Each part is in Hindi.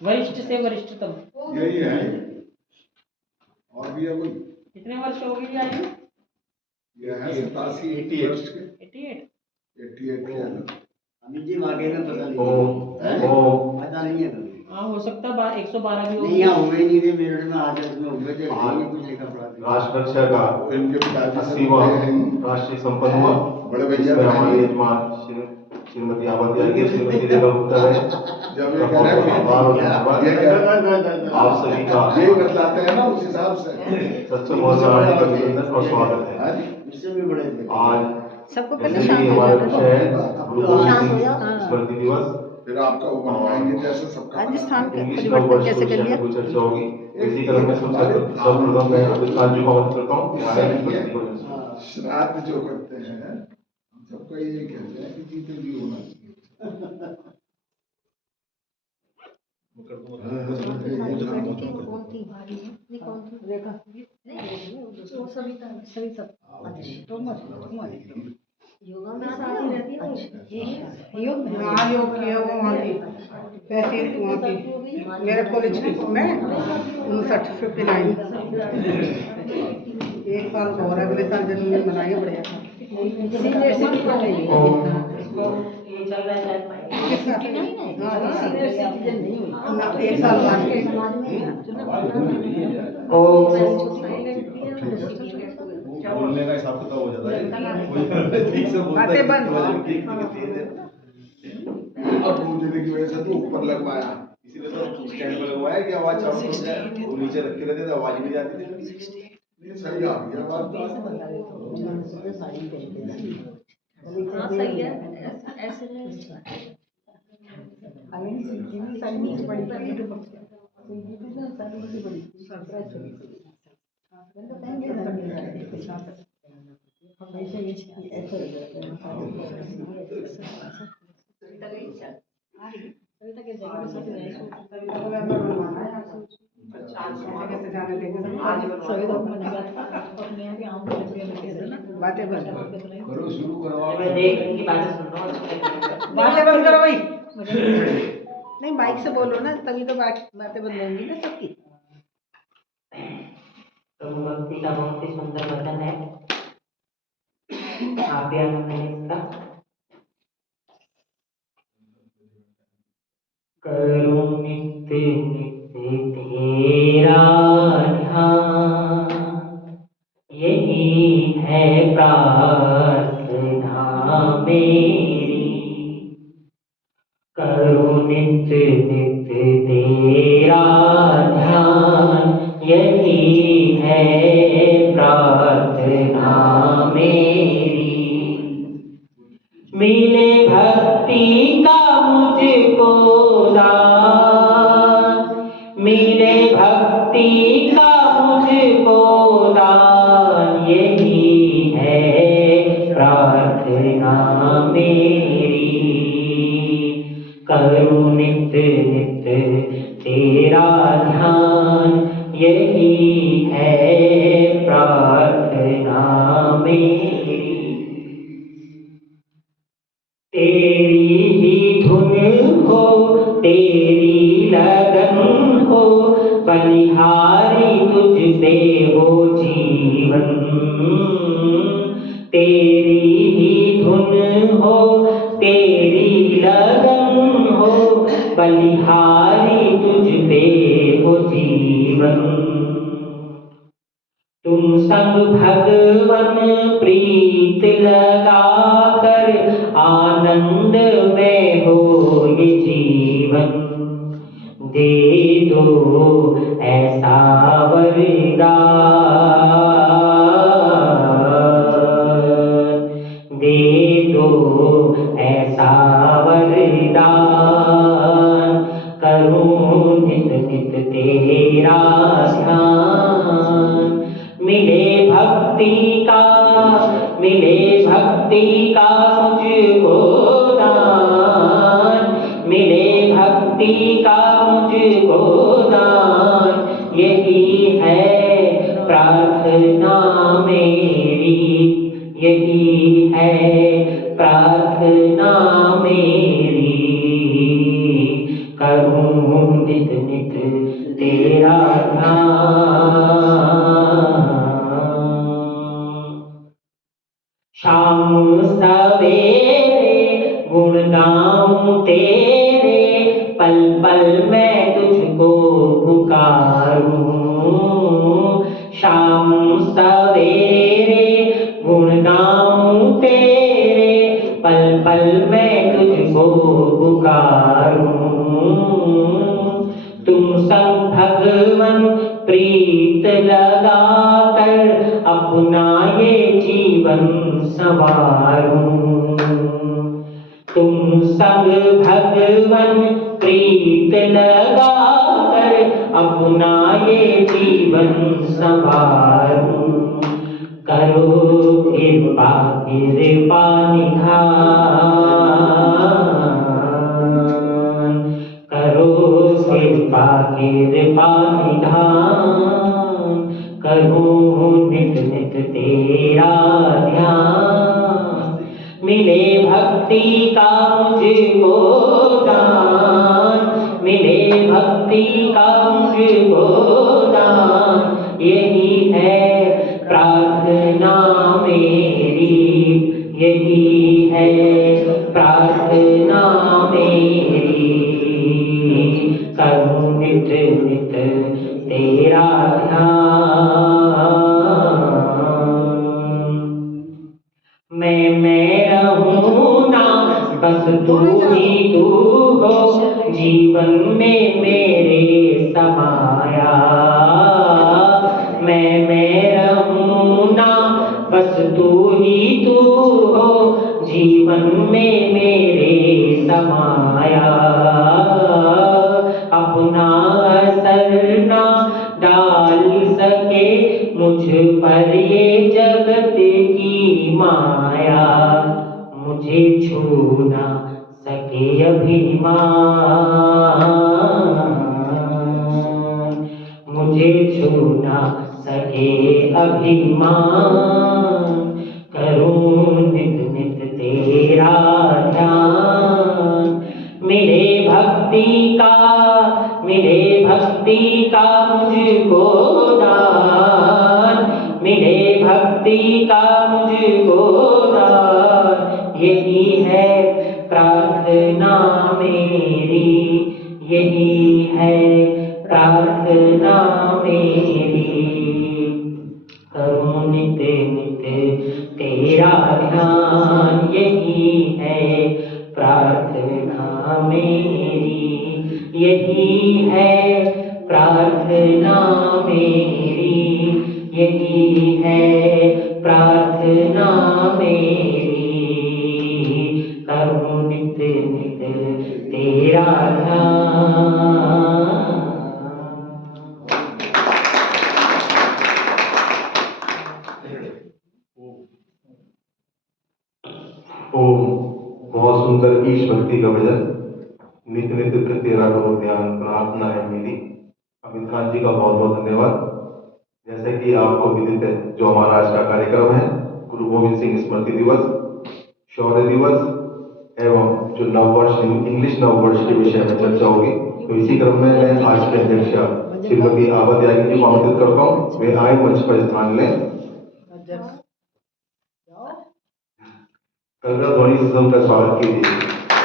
वरिष्ठ से वरिष्ठतम यही है। और भी है कोई? कितने वर्ष हो गई आयु? यह है 87 वर्ष के। 88 के है ना? अमित जी आगे में पता नहीं पता नहीं है कभी। हाँ हो सकता है 112 भी हो नहीं यहाँ हुए नहीं थे मेरठ में आज में हुए थे नहीं कुछ लिखा पड़ा था। राष्ट्ररक्षा का इनके पिताजी 80वां राष्ट्रीय संपन्न हुआ। बड़े भैया इसमें हमारे यजमान श्रीमती आबादी आगे श्रीमती रेखा गुप्ता है। जब ये कह रहे हैं आप सभी का ये बतलाते हैं ना उस हिसाब से सच्चे मौज में अभिनंदन और स्वागत है। इससे भी बड़े थे आज सबको पहले जैसे शांत कि हो हमारा जाना। विषय है गुरु गोविंद सिंह स्मृति दिवस, फिर आपका वो बनवाएंगे जैसे सबका राजस्थान के इंग्लिश परिवर्तन नववर्ष कैसे कर लिया? को चर्चा होगी। इसी क्रम में सर्वप्रथम मैं विद्वान जी को आमंत्रित करता हूँ। श्राद्ध जो करते हैं हम सबको यही कहते हैं कि जीते जी होना चाहिए। कौन थी भारी है? नहीं कौन थी? रेखा वो सविता सविता योगा में साथ ही रहती है। योग में हाँ योग किया वो वहाँ की पैसे वहाँ की मेरठ कॉलेज की में 59 एक साल हो रहा है अगले साल जन्मदिन मनाएंगे बढ़िया सा। सीनियर सिटीजन नहीं ये चल रहा है शायद सीनियर सिटीजन नहीं हुई ना एक साल बाद बोलने का हिसाब किताब हो जाता है। ठीक से बोलता बातें बंद। अब गूंजने की वजह से तो ऊपर लगवाया इसीलिए तो स्टैंड पे लगवाया कि आवाज चालू हो जाए। वो नीचे रख के रहते थे आवाज नहीं जाती थी। ये सही आ गया बात। हाँ सही है ऐसे में हमेशा ये ऐसा हो जाता है। बातें बंद करो शुरू करवाओ। मैं देख की बातें सुन रहा हूँ बातें बंद करो भाई। नहीं माइक से बोलो ना तभी तो बातें बंद होंगी ना सबकी। तो भक्ति का बहुत ही सुंदर वचन है। आप भी आनंद लें इसका। करो नित्य नित्य तेरा ध्यान, यही है प्रार्थना मेरी। करो नित्य नित्य तेरा ध्यान, यही है प्रार्थना मेरी। मिले भक्ति का मुझको दान, मिले भक्ति का मुझको दान, यही है प्रार्थना मेरी। करो नित्य नित्य तेरा ध्यान, यही है प्रार्थना मेरी। तेरी ही धुन हो, तेरी लगन हो, बलिहारी तुझ पे हो जीवन। तेरी ही धुन हो, तेरी लगन हो, बलिहारी तुझ पे हो जीवन। तुम संग भगवन प्रीत लगाकर आनंद में हो ये जीवन। दे दो ऐसा वरदान, दे दो ऐसा वरदान, करूं नित नित तेरा ध्यान। मिले भक्ति का, मिले भक्ति का मुझको दान, मिले भक्ति का मुझको दान, यही है प्रार्थना मेरी, यही है प्रार्थना मेरी। करूं नित नित तेरा ध्यान। शाम सवेरे गुण गाऊं तेरे, पल पल मैं तुझको पुकारूं। शाम सवेरे गुण गाऊं तेरे, पल पल मैं तुझको पुकारूं। तुम संग भगवन प्रीत लगाकर अपना ये जीवन संवारूं। तुम संग भगवन प्रीत लगाकर अपना ये जीवन संवारूं। करो कृपा कृपा निधान, करो कृपा कृपा निधान, करूं नित नित तेरा ध्यान। मिले भक्ति का मुझको दान, मिले भक्ति का मुझको दान, यही है प्रार्थना मेरी, यही है प्रार्थना मेरी। करूं नित नित तेरा ध्यान। मैं रहूं ना बस तू ही तू हो, जीवन में मेरे समाया। मैं रहूं ना बस तू ही तू हो, जीवन में मेरे समाया। अपना असर ना डाल सके मुझ पर ये जगत की माया। मुझे छू ना सके अभिमान, मुझे छू ना सके अभिमान। करूं नित नित तेरा ध्यान। मिले भक्ति का, मिले भक्ति का मुझको दान, मिले भक्ति का मुझको दान, यही है प्रार्थना मेरी, यही है प्रार्थना मेरी। करूं नित नित तेरा ध्यान, यही है प्रार्थना मेरी, यही है प्रार्थना मेरी, यही है प्रार्थना मेरी। करूं नित नित तेरा ध्यान। ओम। बहुत सुंदर ईश भक्ति का भजन, नित नित तेरा करो ध्यान, प्रार्थना है मेरी। अमित खान जी का बहुत बहुत धन्यवाद। जैसे कि आपको विदित है, जो हमारा आज का कार्यक्रम है, गुरु गोविंद सिंह स्मृति दिवस, शौर्य दिवस एवं जो नववर्ष इंग्लिश नववर्ष के विषय में चर्चा होगी। तो इसी क्रम में मैं आज के अध्यक्षा श्रीमती आभा त्यागी जी को आमंत्रित करता हूँ, वे आए मंच पर स्थान लें। कलरव ध्वनि से सबका स्वागत कीजिए।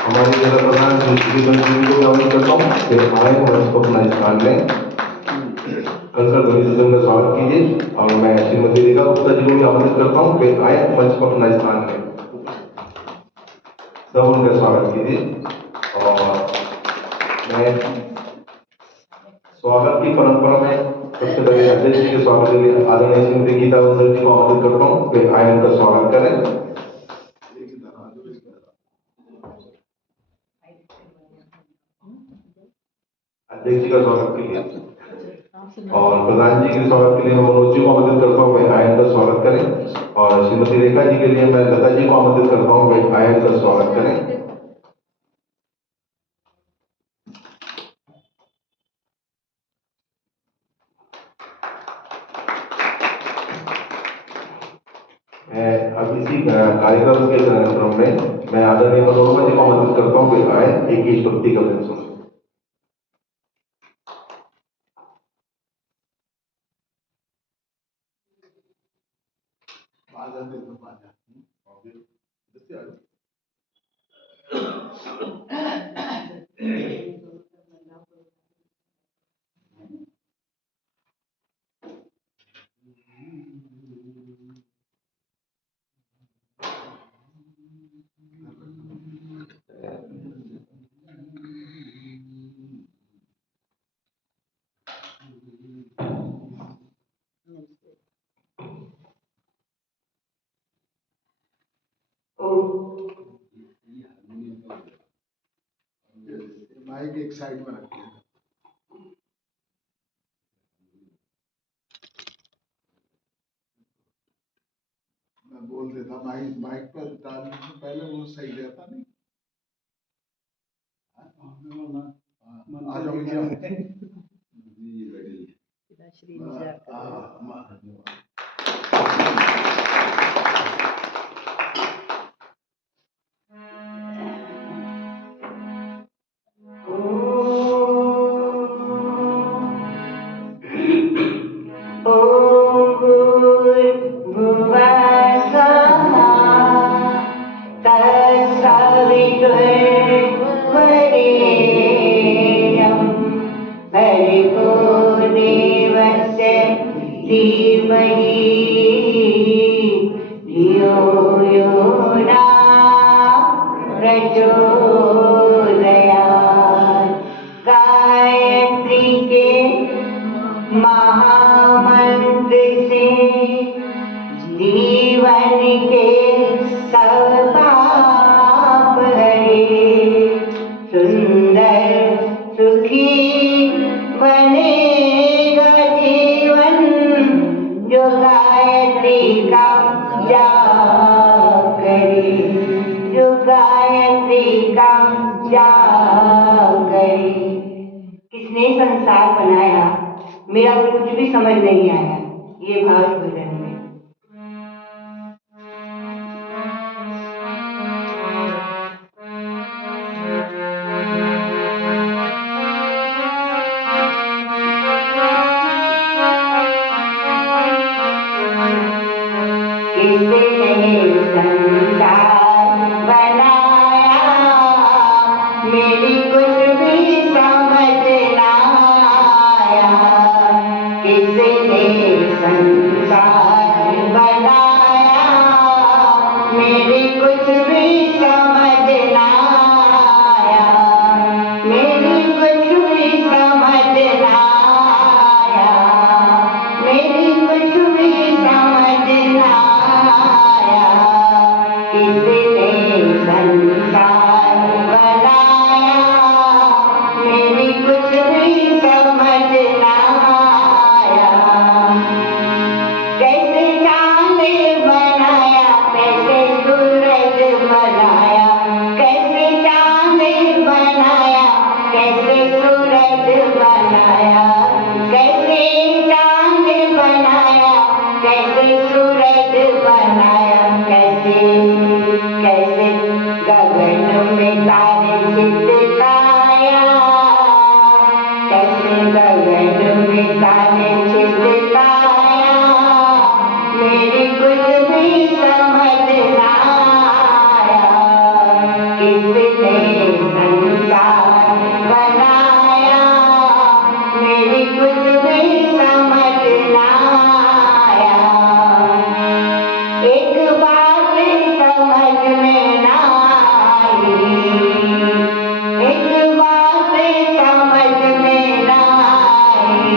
हमारे जिला प्रधान श्री बंसी को आमंत्रित करता हूँ, वे आए मंच पर अपना स्थान लें। कलरव ध्वनि से सबका स्वागत कीजिए। और मैं श्रीमती रेखा गुप्ता जी को भी आमंत्रित करता हूँ, वे आए मंच पर अपना स्थान लें। सब उनका स्वागत कीजिए। और मैं स्वागत की परंपरा में सबसे पहले अध्यक्ष जी के स्वागत के लिए आदरणीय श्रीमती गीता बंसल जी को आमंत्रित करता हूँ, वे आए उनका स्वागत करें। अध्यक्ष जी का स्वागत के लिए और प्रधान जी के स्वागत के लिए मैं मनोज जी को आमंत्रित करता हूँ, वे आए उनका स्वागत करें। और श्रीमती रेखा जी के लिए मैं लता जी को आमंत्रित करता हूँ, वे आए उनका स्वागत करें। अब इसी कार्यक्रम के क्रम में मैं आदरणीय मनोरमा जी को आमंत्रित करता हूँ, वे आए एक ही भक्ति का भजन सुने। एक साइड में रखते हैं। मैं बोल देता माइक माइक पर डालने से पहले वो सही रहता नहीं। आ जाओ भैया। भर्गो देवस्य धीमहि धियो यो न प्रचोदयात्। गायत्री के महामंत्र से जीवन के सब पाप हरे, सुंदर सुखी बनेगा जीवन जो गायत्री का जाप करे, जो गायत्री का जाप करे। किसने संसार बनाया, मेरा कुछ भी समझ नहीं आया, ये भाव भजन में। किसने संसार बनाया, मेरी कुछ भी समझ ना आया। किसने संसार बनाया, मेरी कुछ भी समझ ना आया, मेरी कुछ भी समझ ना आया, मेरी कुछ भी समझ ना आया। किसने संसार बनाया, मेरी कुछ भी समझ ना आया। कैसे चांद बनाया, कैसे सूरज बनाया, कैसे चांद बनाया, कैसे सूरज बनाया, कैसे चांद बनाया, कैसे सूरज बनाया, कैसे कैसे गगन में तारे छिटकाया, कैसे गगन में तारे छिटकाया। मेरी कुछ भी समझ ना आया। किसने संसार बनाया, मेरी कुछ भी समझ ना आया। एक बात समझ में ना आई, एक बात समझ में ना आई।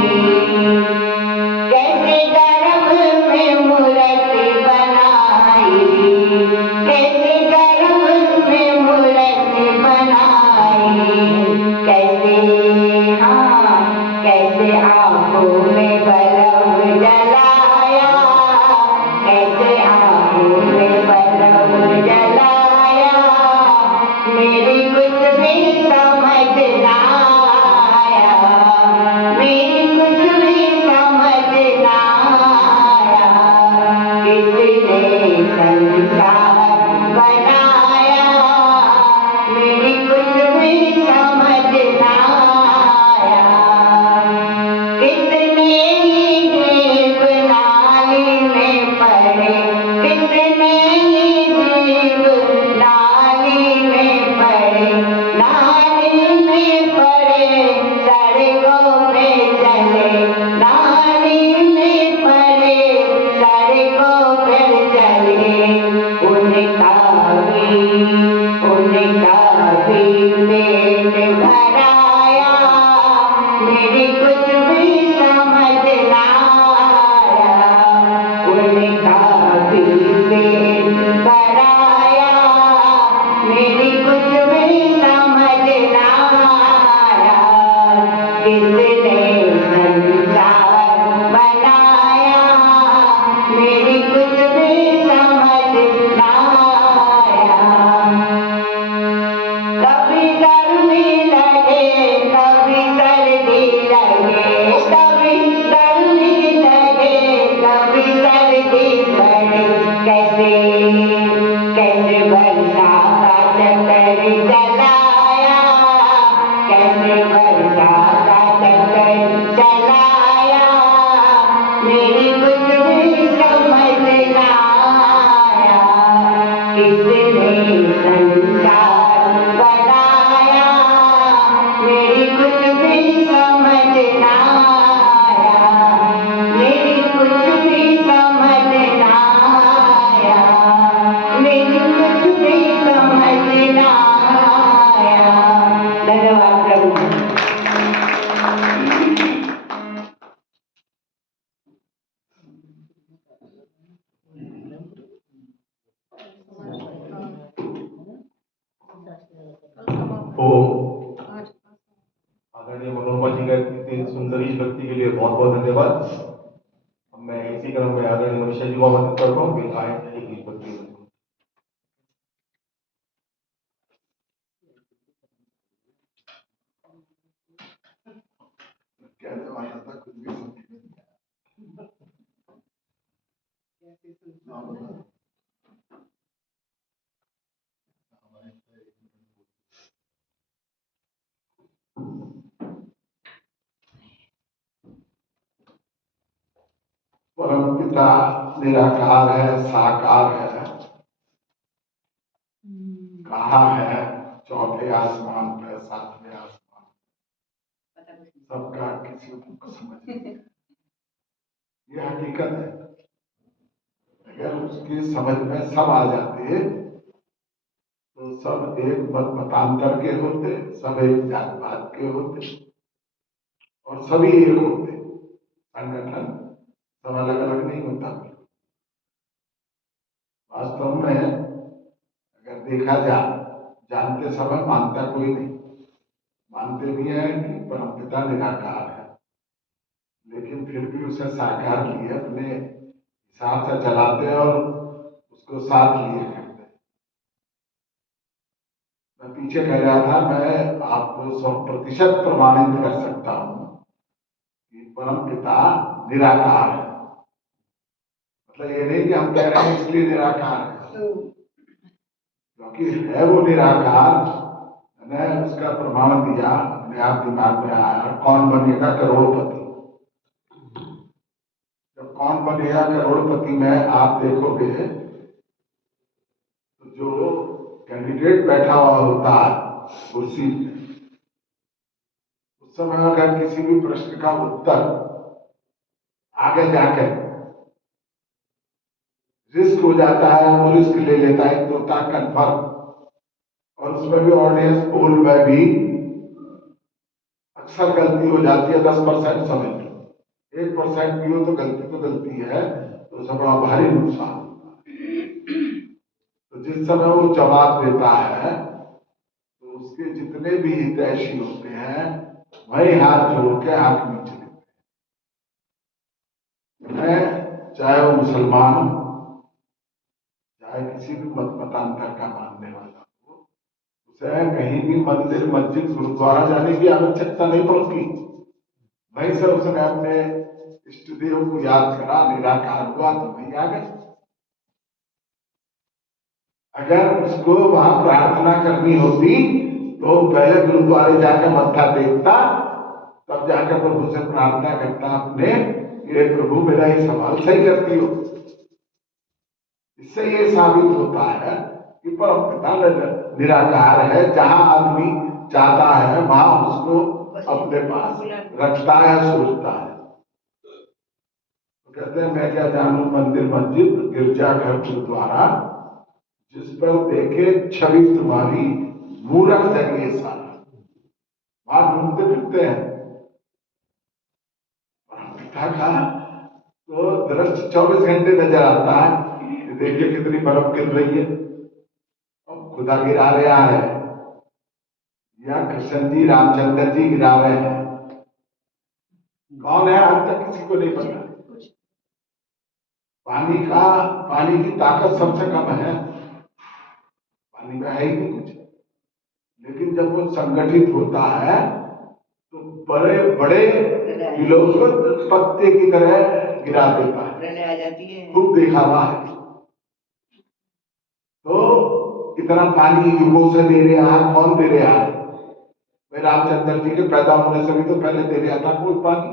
कैसे गर्भ में मूर्ति बनाई, कैसे गर्भ में मूर्ति बनाई, कैसे हाँ कैसे आँखों में बल्ब जलाया, कैसे आँखों में बल्ब जलाया। मेरी कुछ भी समझ ना आया, मेरी कुछ भी समझ ना आया। किसने संसार बनाया, मेरी कुछ भी समझ ना आया। कितने ही जीव नाली में पड़े, कितने ही जीव नाली में पड़े, नाली में पड़े सड़कों पे चले, नाली में पड़े सड़कों पे चले। उनका भी पेट भराया, मेरी कुछ भी समझ ना आया। उनका भी पेट भराया, मेरी कुछ भी समझ ना आया। चलाया, कैसे वर्षा का चक्कर चलाया, मेरी कुछ भी समझ ना आया, किसने संसार बनाया, मेरी कुछ भी समझ ना आया, मेरी कुछ भी समझ ना आया, मेरी कुछ भी समझ ना आया। धन्यवाद प्रभु। ओम। आदरणीय मनोरमा जी का इतनी सुंदर इस भक्ति के लिए बहुत बहुत धन्यवाद। अब मैं इसी क्रम में आदरणीय मनीषा जी को आमंत्रित करता हूँ कि आए एक गीत भक्ति में। कहने वाला था कुछ भी समझ नहीं आया। परम पिता निराकार है, साकार है, कहा है चौथे आसमान पे, सातवें आसमान, सबका किसी को समझ नहीं। ये हकीकत है। अगर उसकी समझ में सब आ जाते तो सब एक मत मतांतर के होते, सब एक जात पात के होते और सभी एक होते। संगठन सब अलग अलग नहीं होता। वास्तव में अगर देखा जाए, जानते सब है, मानता कोई नहीं। मानते भी हैं कि परमपिता निराकार है, लेकिन फिर भी उसे साकार लिए अपने हिसाब से चलाते और उसको साथ लिए करते। मैं पीछे कह रहा था, मैं आपको 100% प्रमाणित कर सकता हूं कि परमपिता निराकार है। मतलब ये नहीं कि हम कह रहे हैं इसलिए निराकार है, क्योंकि है वो निराकार। मैंने उसका प्रमाण दिया, अपने आप दिमाग में आया, कौन बनेगा करोड़पति। जब कौन बनेगा करोड़पति में आप देखोगे तो जो कैंडिडेट बैठा हुआ होता है कुर्सी पे, उस समय अगर किसी भी प्रश्न का उत्तर आगे जाकर रिस्क हो जाता है, वो रिस्क ले लेता है, तो होता कन्फर्म। और उसमें भी ऑडियंस पोल में भी अक्सर गलती हो जाती है। 10% समझ लो, 1% भी हो तो गलती है, तो उसमें बड़ा भारी नुकसान होता है। तो जिस समय वो जवाब देता है तो उसके जितने भी हितैषी होते हैं वही हाथ जोड़ के आंख नीचे लेते हैं। चाहे वो मुसलमान हो, चाहे किसी भी मत मतांतर का मानने वाला हो, उसे कहीं भी मंदिर मस्जिद गुरुद्वारा जाने की आवश्यकता नहीं पड़ती। वहीं से उसने अपने इष्ट देव को याद करा, निराकार हुआ तो वहीं आ गए। अगर उसको वहां प्रार्थना करनी होती तो पहले गुरुद्वारे जाकर मत्था टेकता, तब जाकर प्रभु से प्रार्थना करता अपने, ये प्रभु मेरा ये सवाल सही करती हो। इससे ये साबित होता है कि परमपिता निराकार है। जहां आदमी चाहता है वहां उसको अपने पास रखता है, सोचता है। तो कहते हैं मैं क्या जानू मंदिर मस्जिद गिरजाघर गुरुद्वारा, जिस पर देखे छवि तुम्हारी मूरख जगह सारा। वहां ढूंढते फिरते हैं पिता का, तो दृश्य 24 घंटे नजर आता है। देखिए कितनी बर्फ गिर रही है, और खुदा गिरा रहा है या कृष्ण जी रामचंद्र जी गिरा रहे हैं। कौन है आज तक किसी को नहीं पता। पानी की ताकत सबसे कम है, पानी में है ही नहीं कुछ। लेकिन जब वो संगठित होता है तो बड़े बड़े बिलों को पत्ते की तरह गिरा देता है। आ जाती है। खूब देखा हुआ है। तो इतना पानी युगों से दे रहा है, कौन दे रहा है? भाई रामचंद्र जी के पैदा होने से भी तो पहले दे रहा था कोई पानी,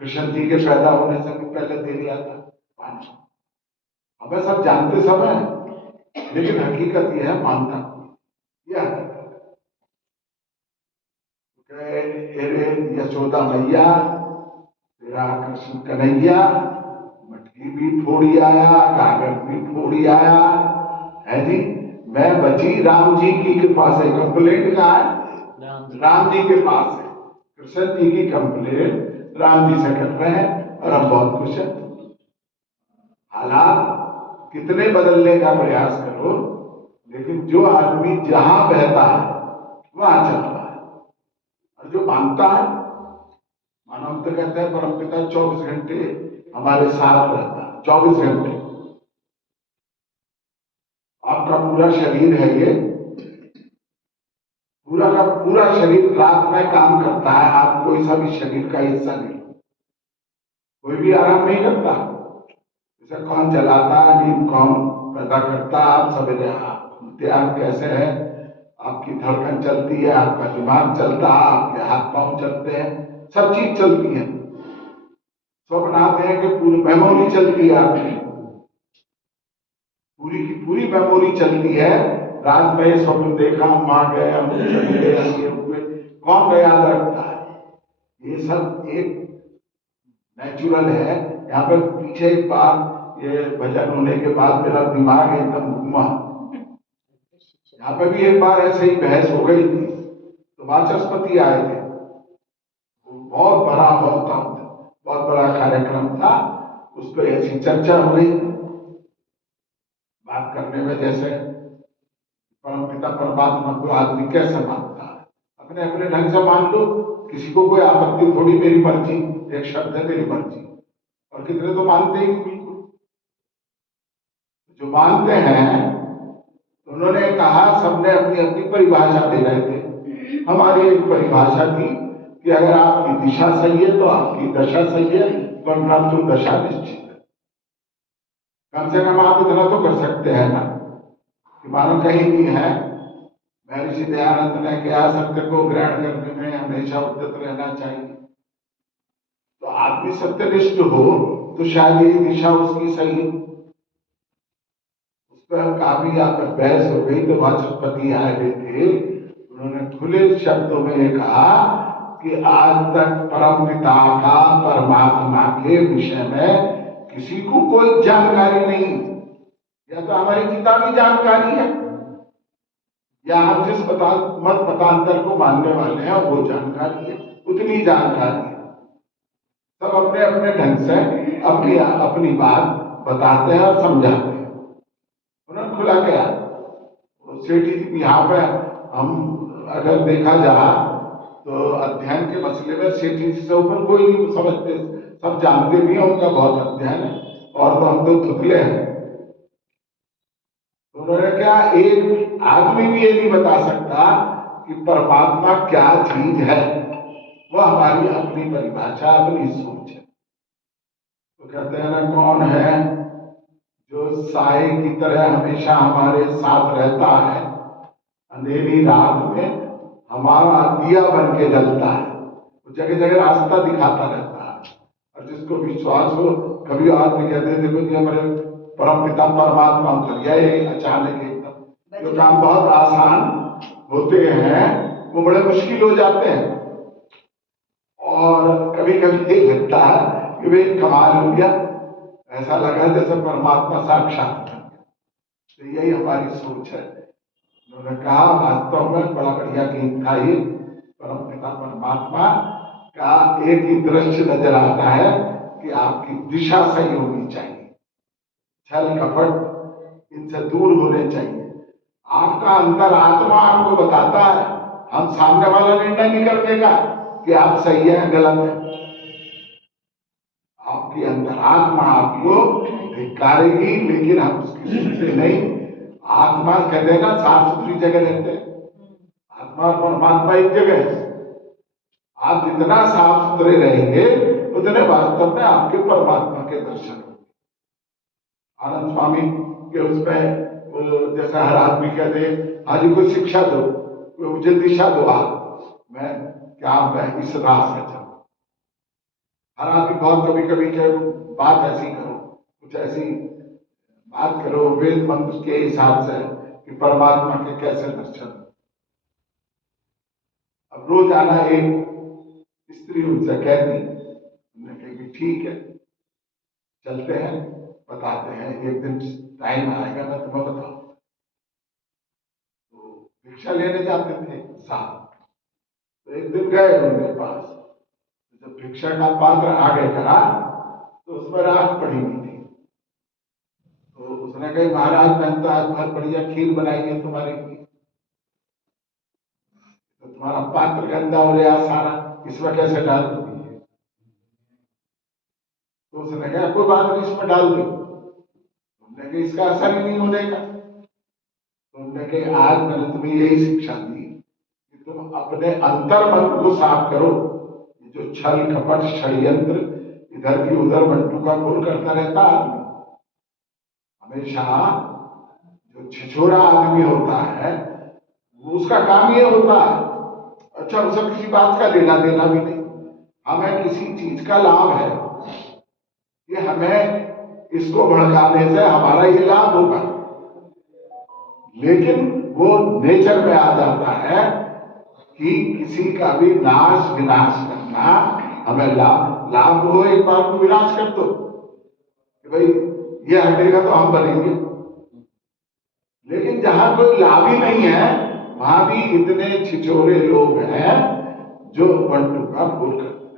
कृष्ण जी के पैदा होने से भी पहले दे रहा था पानी। हमें सब जानते सब है, लेकिन हकीकत यह है, मानता यह हकीकत है। यशोदा मैया, तेरा कृष्ण कन्हैया मटकी भी फोड़ी आया, कागज भी फोड़ी आया है जी। मैं बची राम जी की कृपा से। कंप्लेंट कहाँ है? राम जी के पास है। कृष्ण जी की कंप्लेंट राम जी से कर रहे हैं और हम बहुत खुश हैं। हालात कितने बदलने का प्रयास करो, लेकिन जो आदमी जहां बहता है वहां चलता है, और जो मानता है, मानव तो कहते हैं परमपिता 24 घंटे हमारे साथ रहता है। 24 घंटे आपका पूरा शरीर है, ये पूरा का पूरा शरीर रात में काम करता है। आप कोई सा भी शरीर का हिस्सा नहीं, कोई भी आराम नहीं करता। इसे कौन चलाता, नींद कौन पैदा करता, आप समझे आप कैसे है, आपकी धड़कन चलती है, आपका दिमाग चलता है, आपके हाथ पांव चलते हैं, सब चीज चलती है। स्वप्न आते हैं कि पूरी मेमोरी चलती है आपकी, पूरी की पूरी मेमोरी चलती है। रात में स्वप्न देखा, हम आ गए, हम चले गए, ये हुए, कौन याद रखता है? ये सब एक नेचुरल है। यहाँ पे पीछे एक बार ये भजन होने के बाद मेरा दिमाग एकदम घूमा। यहाँ पे भी एक बार ऐसे ही बहस हो गई थी, तो वाचस्पति आए थे, बहुत बड़ा हॉल था, बहुत बड़ा कार्यक्रम था, उस पर ऐसी चर्चा हो रही। बात करने में जैसे परमपिता परमात्मा को आदमी कैसे मानता है, अपने अपने ढंग से मान लो, किसी को कोई आपत्ति थोड़ी, मेरी मर्जी एक शब्द है, मेरी मर्जी। और कितने तो मानते ही बिल्कुल, जो मानते हैं उन्होंने कहा, सबने अपनी अपनी परिभाषा दे रहे थे। हमारी एक परिभाषा थी कि अगर आपकी दिशा सही है तो आपकी दशा सही है, वरना तो दशा निश्चित है। कम से कम आप इतना तो कर सकते हैं ना कि मानो कहीं भी है, महर्षि दयानंद ने कहा सत्य को ग्रहण करने में हमेशा उद्यत रहना चाहिए। तो आदमी सत्यनिष्ठ हो तो शायद ये दिशा उसकी सही। उस पर काफी आकर बहस हो गई, तो वाचस्पति आए हुए थे, उन्होंने खुले शब्दों में ये कहा कि आज तक परमपिता का परमात्मा के विषय में किसी को कोई जानकारी नहीं, या तो हमारी किताबी जानकारी है, या हम जिस मत मतांतर को मानने वाले हैं वो जानकारी है, उतनी जानकारी है। सब अपने अपने ढंग से अपनी अपनी बात बताते हैं और समझाते हैं। उन्होंने खुला किया। सेठी जी यहाँ पे हम अगर देखा जाए तो अध्ययन के मसले में सेठी जी से ऊपर कोई नहीं समझते, सब जानते भी हैं, उनका बहुत अध्ययन है, और तो हम तो थुथले हैं। उन्होंने क्या, एक आदमी भी ये नहीं बता सकता कि परमात्मा क्या चीज है, वो हमारी अपनी परिभाषा, अपनी सोच है। तो कहते हैं ना, कौन है जो साए की तरह हमेशा हमारे साथ रहता है, अंधेरी रात में हमारा दिया बन के जलता है, वो जगह जगह रास्ता दिखाता रहता है। और जिसको विश्वास हो, कभी आदमी कहते देखो कि हमारे परमपिता परमात्मा उतर गया, ये अचानक एकदम जो काम बहुत आसान होते हैं वो बड़े मुश्किल हो जाते हैं। और कभी कभी ये लगता है कि वे कमाल हो गया, ऐसा लगा जैसे परमात्मा साक्षात कर गया। तो यही हमारी सोच है। उन्होंने कहा वास्तव में बड़ा बढ़िया गीत था ये, परमपिता परमात्मा का एक ही दृश्य नजर आता है कि आपकी दिशा सही होनी चाहिए, छल कपट इनसे दूर होने चाहिए। आपका अंतर आत्मा आपको बताता है, हम सामने वाला निर्णय नहीं कर देगा कि आप सही है गलत है। आपकी अंतर आत्मा आपको धिक्कारेगी, लेकिन हम उसकी सुनते नहीं। आत्मा कहते हैं ना, साफ सुथरी जगह रहते हैं, आत्मा और परमात्मा एक जगह है। आप जितना साफ सुथरे रहेंगे उतने वास्तव में आपके परमात्मा के दर्शन होंगे। आनंद स्वामी के उसमें वो तो जैसा हर आदमी कहते हाँ जी कोई शिक्षा दो, कोई मुझे दिशा दो, मैं इस राह से चलूं। हर आदमी बहुत कभी कभी कहे बात ऐसी करो, कुछ ऐसी बात करो वेद मंत्र के हिसाब से कि परमात्मा के कैसे दर्शन। अब रोज आना एक स्त्री उनसे कहती, उन्होंने कहा कि ठीक है चलते हैं, बताते हैं, एक दिन टाइम आएगा मैं तुम्हें बताऊं। तो भिक्षा लेने जाते थे साथ, तो एक दिन गए उनके पास, जब भिक्षा का पात्र आगे करा तो उसमें राख पड़ी हुई थी। तो उसने कहा महाराज मैंने तो आज बहुत बढ़िया खीर बनाई है तुम्हारे लिए, तो तुम्हारा पात्र गंदा हो गया सारा, इसमें कैसे डाल दूंगी? तो उसने कहा कोई बात नहीं इसमें डाल दो। तुमने कहा इसका असर ही नहीं होने का। तुमने कहा आज मैंने तुम्हें यही शिक्षा दी कि तुम अपने अंतर मन को साफ करो। जो छल कपट षड्यंत्र इधर की उधर बंटू का बोल करता रहता आदमी, हमेशा जो छिछोरा आदमी होता है वो उसका काम ये होता है, अच्छा उसे किसी बात का लेना देना भी नहीं, हमें किसी चीज का लाभ है कि हमें इसको भड़काने से हमारा ये लाभ होगा, लेकिन वो नेचर में आ जाता है कि किसी का भी नाश विनाश करना हमें लाभ हो, एक बार को विनाश कर दो कि भाई ये हटेगा तो हम बनेंगे। लेकिन जहां कोई लाभ ही नहीं है वहां भी इतने छिछोरे लोग हैं जो बंटू का बोल करते हैं।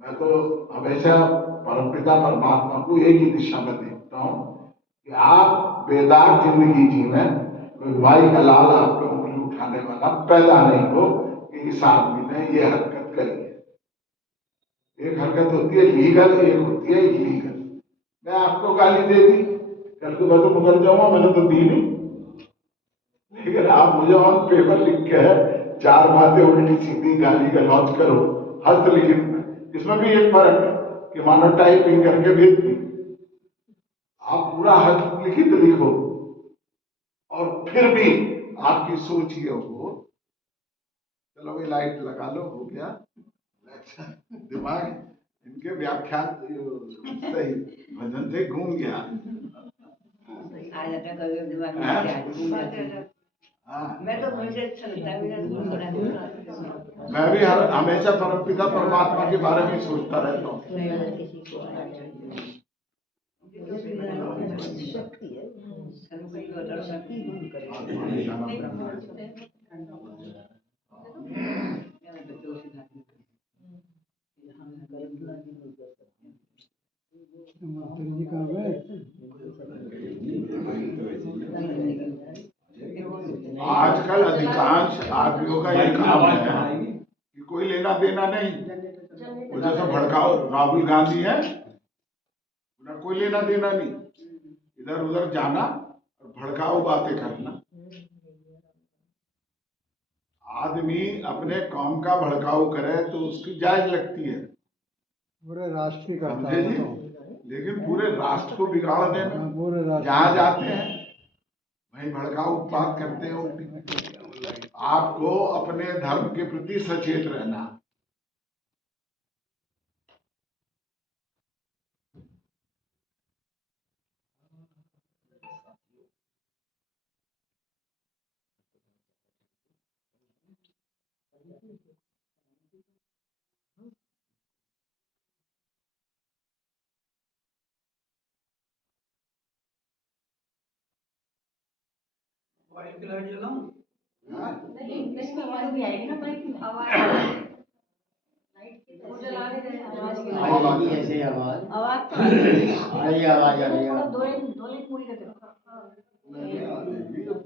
मैं तो हमेशा परमपिता परमात्मा को एक ही दिशा में देखता हूं कि आप बेदाग जिंदगी जीने, कोई माई का लाल आप पे उंगली उठाने वाला पैदा नहीं हो कि इस आदमी ने ये हरकत करी है। एक हरकत होती है लीगल, एक होती है इलीगल। मैं आपको गाली दे दी, कल को मैं तो मुकर जाऊंगा, मैंने तो दी नहीं, लेकिन आप मुझे ऑन पेपर लिख के है 4 बातें उल्टी सीधी गाली गलौज करो हस्तलिखित में, इसमें भी एक फर्क है कि मानो टाइपिंग करके भेज दी, आप पूरा हस्तलिखित लिखो और फिर भी आपकी सोच ये हो चलो भाई लाइट लगा लो, हो गया अच्छा, दिमाग इनके व्याख्यान सही भजन से घूम गया। मैं तो मुझे अच्छा लगता है, मैं भी हमेशा परमपिता परमात्मा के बारे में सोचता रहता हूँ। आजकल अधिकांश आदमियों का ये काम है कि कोई लेना देना नहीं, वो जैसा भड़काओ राहुल गांधी है, उन्हें कोई लेना देना नहीं, इधर उधर जाना और भड़काऊ बातें करना। आदमी अपने काम का भड़काऊ करे तो उसकी जायज लगती है, पूरे राष्ट्र का, समझे जी, लेकिन पूरे राष्ट्र को बिगाड़ने में जहां जाते हैं वहीं भड़काऊ बात करते हैं उल्टी। आपको अपने धर्म के प्रति सचेत रहना। ऐसे आवाज आवाज आ रही है, दो एक पूरी कर दो।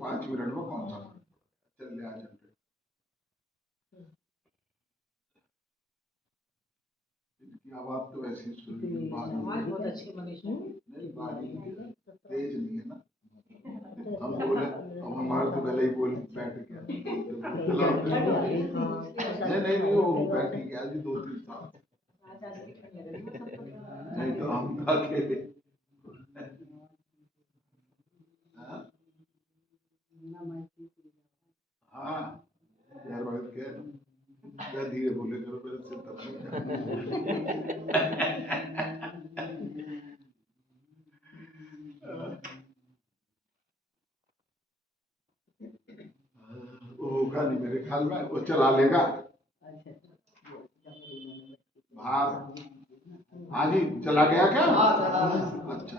5 मिनट में कौन सा चल आ जाते इनकी आवाज तो ऐसी सुनने आवाज बहुत अच्छी बनी है। नहीं, बारीक है, तेज नहीं है ना। हम बोले हम हमारे तो गले ही बोल बैठ गया, नहीं नहीं वो बैठ गया जी 2-3 साल, नहीं तो हम अकेले। हाँ यार बात क्या धीरे बोले करो पहले से वो होगा नहीं मेरे ख्याल में, वो चला लेगा। हाँ हाँ जी, चला गया क्या? अच्छा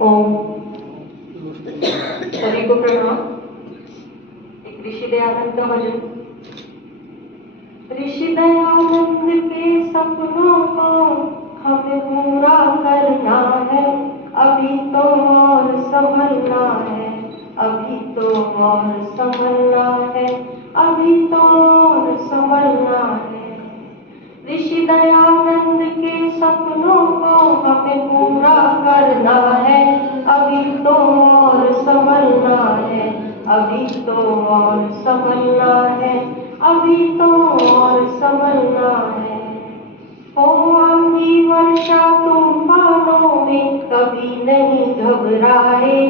ओम सभी को प्रणाम। एक ऋषि दयानंद का भजन। ऋषि दयानंद के सपनों को हमें पूरा करना है, अभी तो और संभलना है, अभी तो और संभलना है, अभी तो और संभलना है। ऋषि दयानंद के सपनों को हमें पूरा करना है, अभी तो और संभलना है, अभी तो और संभलना है, अभी तो और संभलना है। हो आंधी वर्षा तूफानों में कभी नहीं घबराए,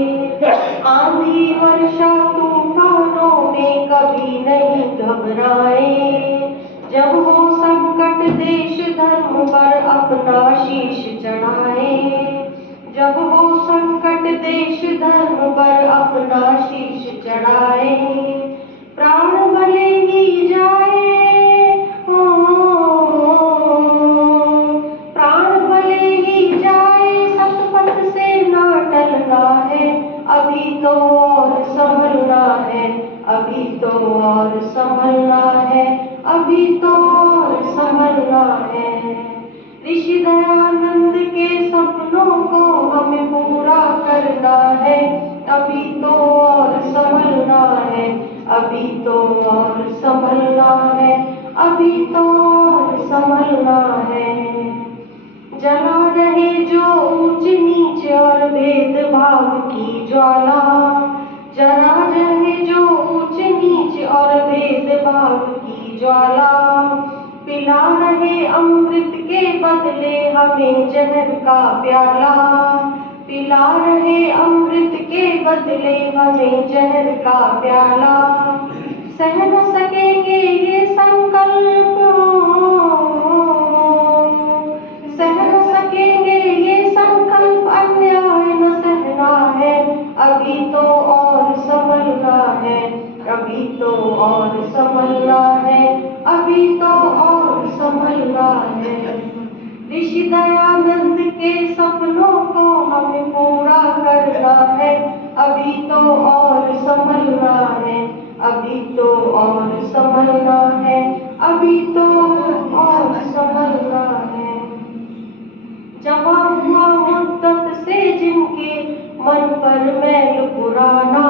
आंधी वर्षा तूफानों में कभी नहीं घबराए। जब हो संकट देश धर्म पर अपना शीश चढ़ाए, जब हो संकट देश धर्म पर अपना शीश चढ़ाए। प्राण भले ही जाए हो, प्राण भले ही जाए सतपथ से ना टलना है, अभी तो और संभलना है, अभी तो और संभलना है, अभी तो और संभलना है। ऋषि दयानंद के सपनों को हमें पूरा करना है, अभी तो और संभलना है, अभी तो और संभलना है, अभी तो और संभलना है। जला रहे जो ऊंच नीच और भेदभाव की ज्वाला, जला रहे जो ऊंच नीच और भेदभाव की ज्वाला। पिला रहे अमृत के बदले हमें जहर का प्याला, पिला रहे अमृत के बदले हमें जहर का प्याला। सह न सकेंगे ये संकल्प, सह न सकेंगे ये संकल्प, अन्याय न सहना है, अभी तो और संभलना है, अभी तो और संभलना है, अभी तो और संभलना है। ऋषि दयानंद के सपनों को हमें पूरा करना है, अभी तो और संभलना है, अभी तो और संभलना है, अभी तो और संभलना है। जमा हुआ मुद्दत से जिनके मन पर मैल पुराना,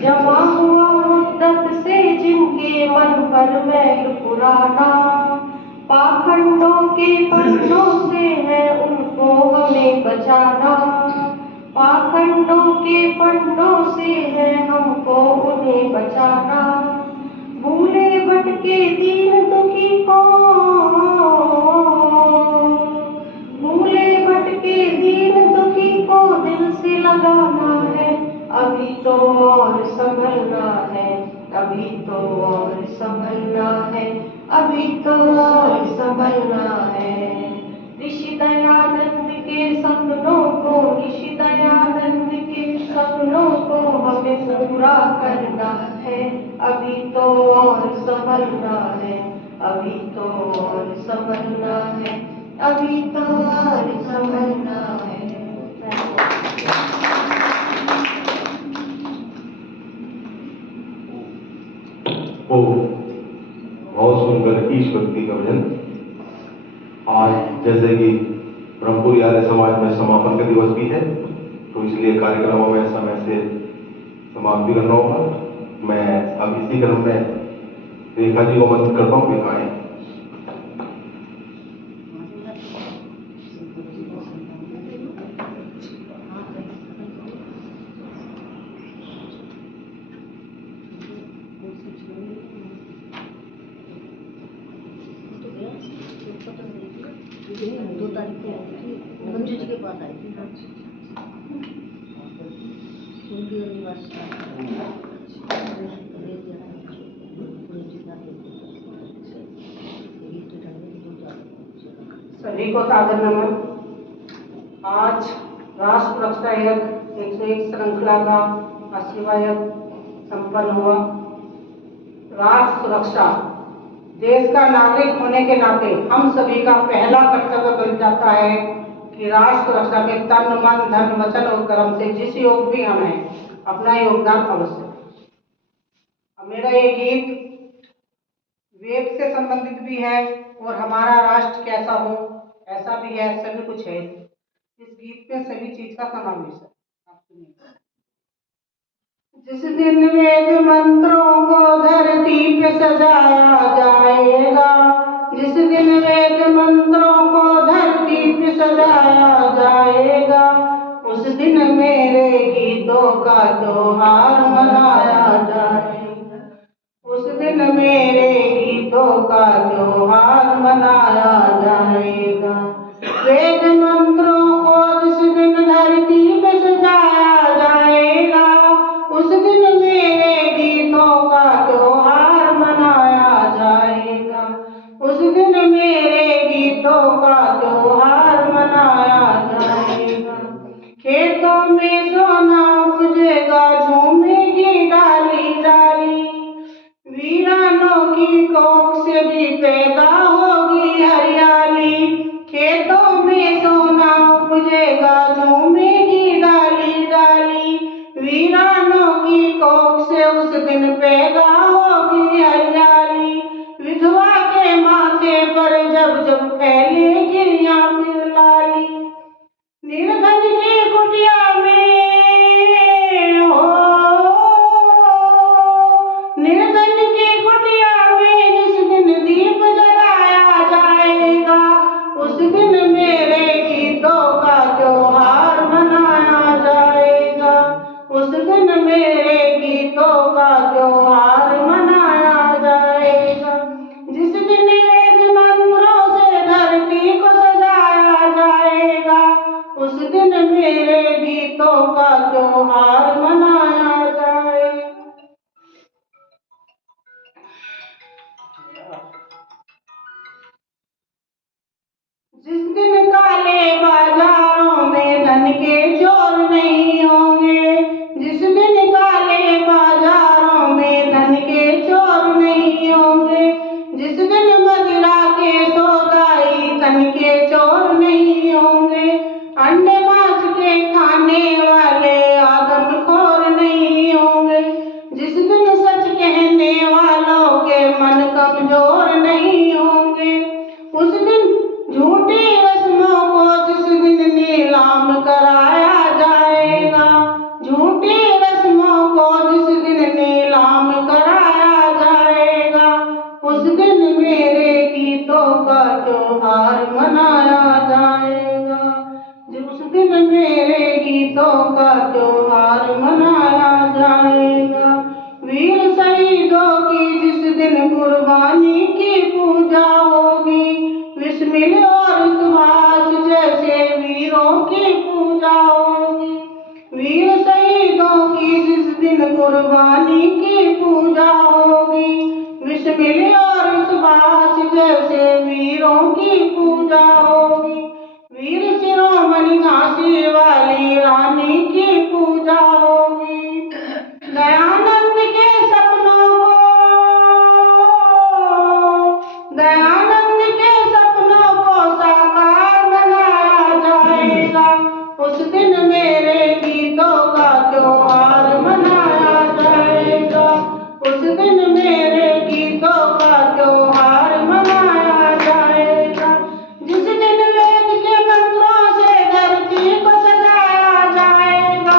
जमा हुआ मुद्दत से जिनके मन पर मैल पुराना। पाखंडों के पन्नों से है उनको हमें बचाना, पाखंडों के पन्नों से है हमको उन्हें बचाना। भूले भटके दीन दुखी को, भूले भटके दीन दुखी को दिल से लगाना है, अभी तो और संभलना है, अभी तो और संभलना है, अभी तो और संभलना है। ऋषि दयानंद के सपनों को, ऋषि दयानंद के सपनों को हमें पूरा करना है, अभी तो और संभलना है, अभी तो और संभलना है, अभी तो और संभलना है। ओ बहुत सुंदर ईश भक्ति का भजन। आज जैसे कि ब्रह्मपुरी आर्य समाज में समापन का दिवस भी है, तो इसलिए कार्यक्रमों में समय से समाप्ति करना होगा। मैं अब इसी क्रम में रेखा जी को मंत्र करता हूँ कि गाएं। 2 तारीख को मंजू जी के पास आई थी उनकी निवास सभी को सादर नमन। आज राष्ट्र सुरक्षा यज्ञ 101 श्रृंखला का 80वां यज्ञ संपन्न हुआ। राष्ट्र सुरक्षा देश का नागरिक होने के नाते हम सभी का पहला कर्तव्य बन जाता है कि राष्ट्र सुरक्षा के तन मन धन वचन और कर्म से जिस योग भी हम हैं अपना योगदान अवश्य दें। अब मेरा ये गीत वेद से संबंधित भी है और हमारा राष्ट्र कैसा हो ऐसा भी है, सभी कुछ है। इस गीत में सभी चीज का समावेश है। आप सुनिए। जिस दिन वेद मंत्रों को धरती पे सजाया जाएगा, जिस दिन वेद मंत्रों को धरती पे सजाया जाएगा, उस दिन मेरे गीतों का त्योहार मनाया जाएगा। उस दिन मेरे गीतों का त्योहार मनाया जाएगा। वेद मंत्रों को जिस दिन धरती पे सजाया जाएगा, उस दिन मेरे गीतों का त्योहार मनाया जाएगा। उस दिन मेरे गीतों का त्योहार मनाया जाएगा। खेतों में सोना बुझेगा, झूमेगी डाली डाली, वीरानों की कोख से भी पैदा होगी हरियाली। खेतों में सोना बुझेगा, झूमेगी डाली डाली, वीरानों की कोख से उस दिन पैदा होगी हरियाली। विधवा के माथे पर जब जब फैलेगी या फिर लाली, निर्धन की कुटिया में हो, निर्धन की कुटिया में जिस दिन दीप जलाया जाएगा, उस दिन मेरे गीतों का त्योहार मनाया जाएगा। उस दिन मेरे गीतों का त्योहार मनाया जाएगा। जिस दिन वेद मंत्रों से धरती को सजाया जाएगा, उस दिन मेरे गीतों का त्योहार मनाया जाएगा। जिस दिन काले बाजारों में धन के चोर नहीं होंगे, जिस दिन काले बाजारों में धन के चोर नहीं होंगे, जिस दिन मदिरा के सौदाई धन के चोर नहीं होंगे, अंडे मांस के खाने वाले आदमखोर नहीं होंगे, जिस दिन सच कहने वालों के मन कमजोर नहीं होंगे, उस दिन झूठी रस्मों को जिस दिन नीलाम कराया जाएगा, झूठी रस्मों को जिस दिन नीलाम कराया जाएगा, उस दिन मेरे गीतों का त्योहार मनाया जाएगा। उस दिन मेरे गीतों का त्योहार मनाया जाएगा। वीर शहीदों की जिस दिन कुर्बानी की पूजा होगी, बिस्मिल और सुभाष जैसे वीरों की पूजा होगी। वीर शहीदों की जिस दिन कुर्बानी की पूजा होगी, बिस्मिल और सुभाष जैसे वीरों की पूजा होगी। वीर शिरोमणि झांसी वाली रानी की पूजा होगी। दयानंद के सपनों को, दयानंद के सपनों को साकार बनाया जाएगा। उस दिन मेरे गीतों का त्योहार मनाया जाएगा। उस दिन मेरे गीतों का त्योहार मनाया जाएगा। जिस दिन वेद के मंत्रों से धरती को सजाया जाएगा,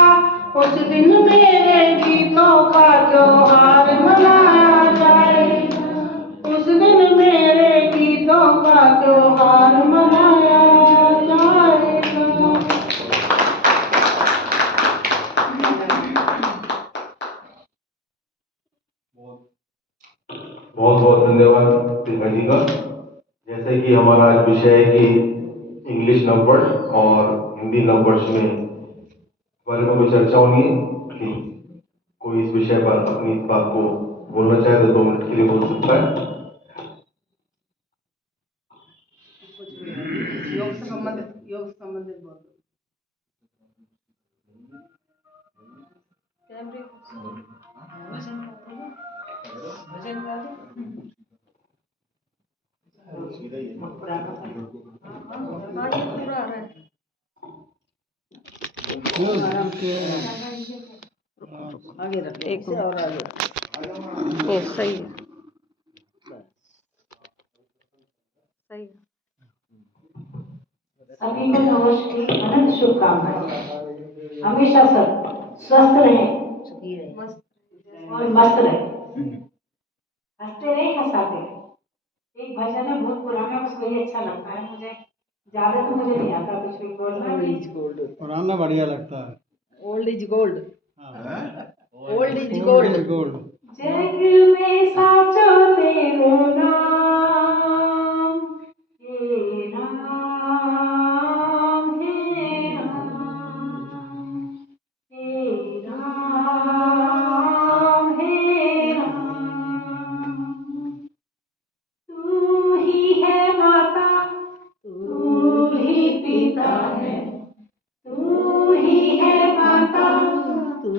उस दिन मेरे गीतों का त्योहार मनाया जाएगा। उस दिन मेरे गीतों का त्योहार मनाया जाएगा। बहुत बहुत धन्यवाद सीमा जी का। जैसे कि हमारा आज विषय है कि इंग्लिश नववर्ष और हिंदी नववर्ष में बारे में कोई चर्चा होनी है कि कोई इस विषय पर अपनी इस बात को बोलना चाहे तो 2 मिनट के लिए बोल सकता है। योग से संबंधित बोल दो। हाँ ये पूरा आ रहा है। आगे रख एक से और आगे सही है सही है। सभी को नववर्ष की अनंत शुभकामनाएं। हमेशा सब स्वस्थ रहें और मस्त रहें, हंसते रहे हंसाते रहे। एक भजन है बहुत पुराना, बस वही अच्छा लगता है मुझे, ज्यादा तो मुझे नहीं आता कुछ भी बोलना। ओल्ड इज गोल्ड पुराना बढ़िया लगता है। Old is gold old is gold gold. Gold जग में साचो तेरो नाम, हे राम हे राम, हे राम हे राम। तू ही है माता, तू ही पिता है, तू ही है माता, तू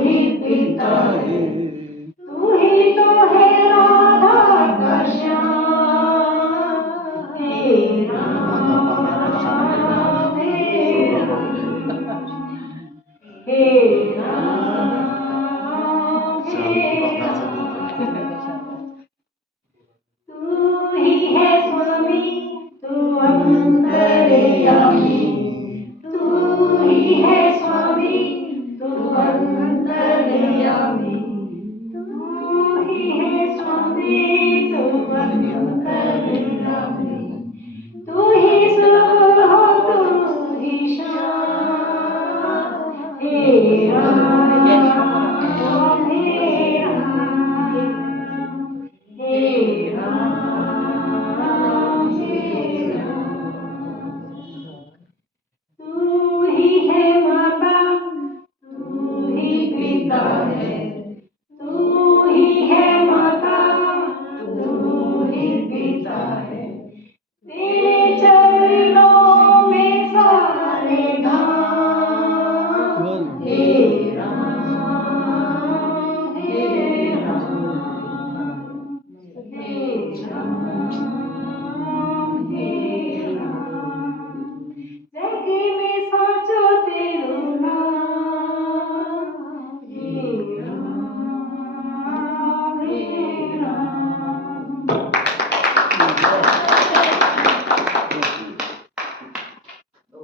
ही पिता है, तू ही तो है राधा का श्याम, हे राम हे राम, हे राम हे राम। तू ही है स्वामी, तू अंतर्यामी, तू ही है स्वामी, तू अंतर्यामी, तू ही है स्वामी, तू अंतर्यामी, तू ही सुबह हो तू ही शाम, हे राम हे राम, हे राम हे राम। तू ही है माता, तू ही पिता है, तू ही है माता, तू ही पिता है, तेरे चरणों में सारे धाम, हे राम हे राम, हे राम हे राम। जग में साचो तेरो नाम, हे राम हे राम।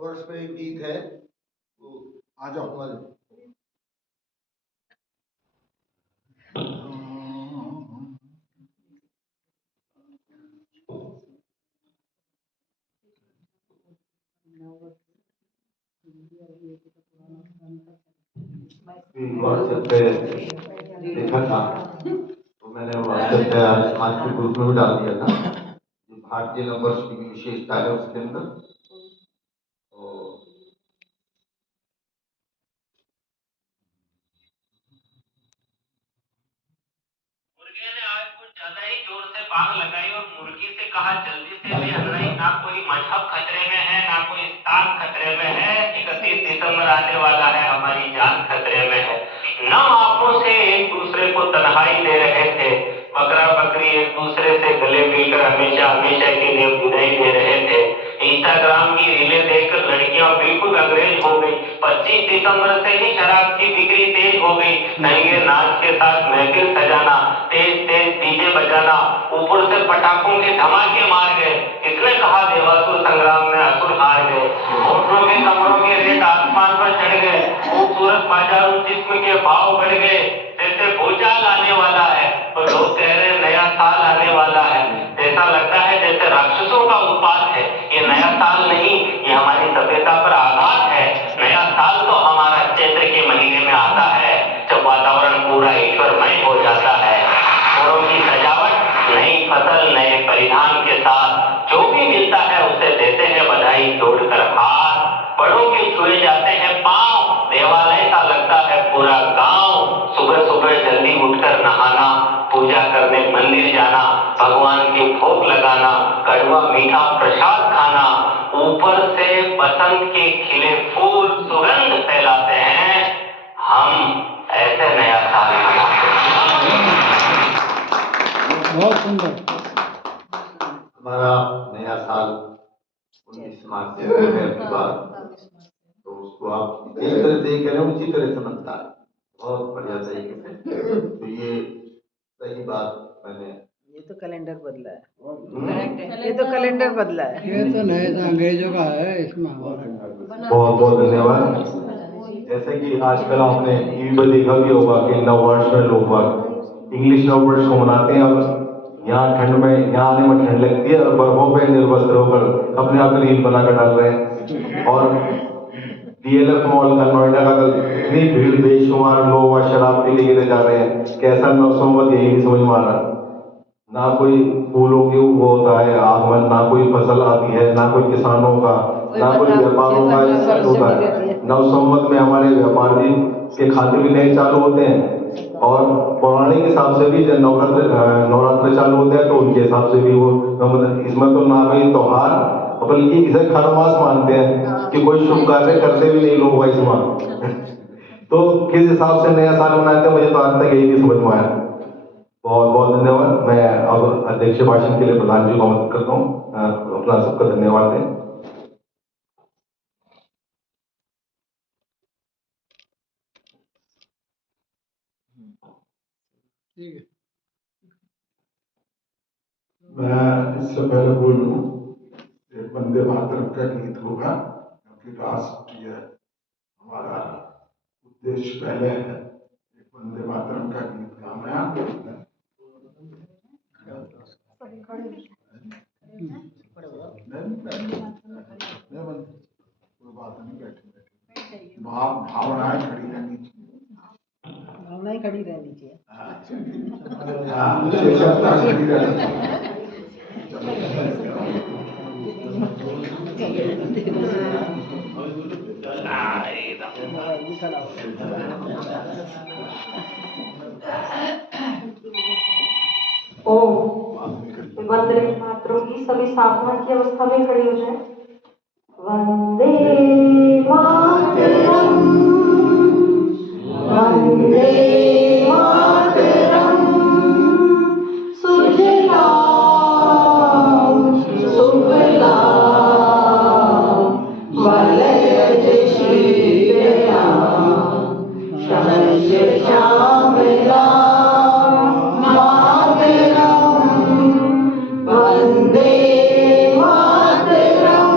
वर्ष पे एक गीत है, वो आ जाओ आ जाओ। व्हाट्सएप पे देखा था तो मैंने व्हाट्सएप पे आज के ग्रुप में भी डाल दिया था, जो भारतीय नववर्ष की भी विशेषता है उसके अंदर। तो मुर्गे ने आज कुछ ज्यादा ही जोर से बांग लगाई और मुर्गी से कहा जल्दी से ले अंदर। ना कोई मजहब खतरे में है, ना कोई स्थान खतरे में है। 31 दिसंबर आने वाला है, हमारी जान खतरे में है। नम आंखों से एक दूसरे को तन्हाई दे रहे थे, बकरा बकरी एक दूसरे से गले मिलकर हमेशा हमेशा के लिए विदाई दे रहे थे। इंस्टाग्राम की रीलें देखकर लड़कियां बिल्कुल अंग्रेज हो गई। 25 दिसंबर से ही शराब की बिक्री तेज हो गई। नंगे नाच के साथ महफिल सजाना, तेज तेज डीजे बजाना, ऊपर से पटाखों के धमाके मार गए। इसने कहा देवासुर संग्राम में असुर हार गए। होटलों के कमरों के रेट आसमान पर चढ़ गए। खूबसूरत बाजारों जिस्म के भाव बढ़ गए। जैसे भूचाल आने वाला है तो लोग कह रहे हैं नया साल आने वाला है। ऐसा लगता है जैसे राक्षसों का उत्पात है। ये नया साल नहीं, ये हमारी सभ्यता पर आघात है। नया साल तो हमारा चैत्र के महीने में आता है, जब वातावरण पूरा ईश्वरमय हो जाता है। घरों की सजावट, नई फसल, नए परिधान के साथ जो भी मिलता है उसे देते हैं बधाई। छुए जाते हैं पांव, देवालय सा लगता है पूरा गांव। सुबह सुबह जल्दी उठकर नहाना, पूजा करने मंदिर जाना, भगवान की भोग लगाना, कड़वा मीठा प्रसाद खाना, ऊपर से बसंत के खिले फूल सुगंध फैलाते हैं। हम ऐसे नया साल मनाते हैं। बहुत सुंदर। हमारा नया साल 19 मार्च से है की बात, तो उसको आप जिस तरह से कह रहे हो उसी तरह से मनता है, बहुत बढ़िया तरीके से। तो ये सही बात मैंने, ये तो कैलेंडर बदला है, ये तो कैलेंडर बदला है। ये तो नए अंग्रेजों का है, इसमें हमारा बहुत बहुत धन्यवाद। जैसे कि आजकल आपने टीवी पर देखा भी होगा कि नववर्ष में लोग इंग्लिश नववर्ष को मनाते हैं, और यहाँ ठंड में, यहाँ आने में ठंड लगती है और बर्फों पे निर्वस्त्र होकर अपने आप रील बनाकर डाल रहे हैं। और DLF मॉल का, नोएडा का इतनी भीड़, बेशुमार लोग वहाँ शराब पी के गिरे जा रहे हैं, कैसा नौसमत यही नहीं समझ में आ रहा। ना कोई फूलों की वो होता है आगमन, ना कोई फसल आती है, ना कोई किसानों का, ना कोई व्यापारों का सेट होता है। नवसंवत में हमारे व्यापार भी के खाते भी नए चालू होते हैं, और पौराणिक हिसाब से भी जब नवरात्र चालू होते हैं तो उनके हिसाब से भी वो, मतलब इसमें तो ना कोई त्योहार, बल्कि इसे खरमास मानते हैं कि कोई शुभ कार्य करते भी नहीं लोग इसमें। तो किस हिसाब से नया साल मनाते हैं, मुझे तो आज तक यही नहीं समझ में आया। बहुत बहुत धन्यवाद। मैं अब अध्यक्ष भाषण के लिए प्रधान जी को आमंत्रित करता हूँ, अपना सबका धन्यवाद दें। ठीक है। मैं इससे पहले बोलूं, एक वंदे मातरम का गीत होगा, क्योंकि राष्ट्रीय हमारा उद्देश्य पहले है। एक वंदे मातरम का गीत गाना। कोई बात नहीं, बैठे भावनाएं खड़ी रहनी चाहिए, भावनाएं खड़ी रहनी चाहिए। वंदे मातरम की सभी सावधान की अवस्था में खड़ी हो जाए। वंदे मातरम, वंदे मातरम, सुजलाम सुफलाम मलयज शीतलाम शस्य श्यामलाम मातरम, वंदे मातरम।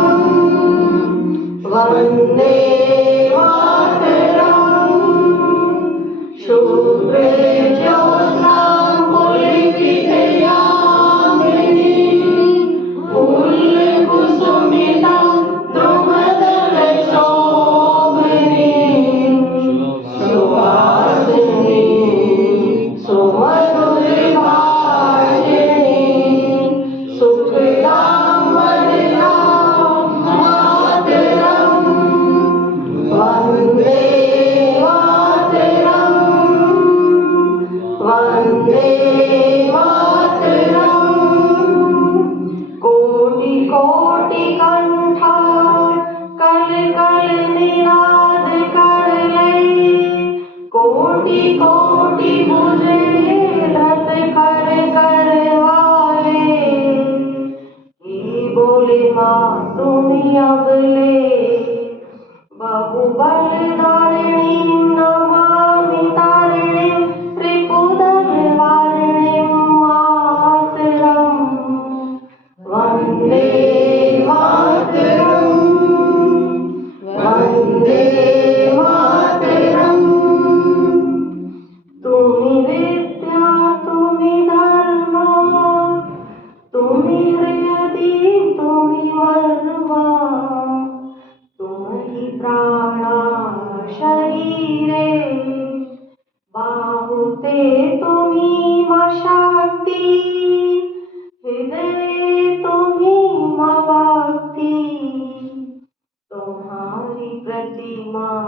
माँ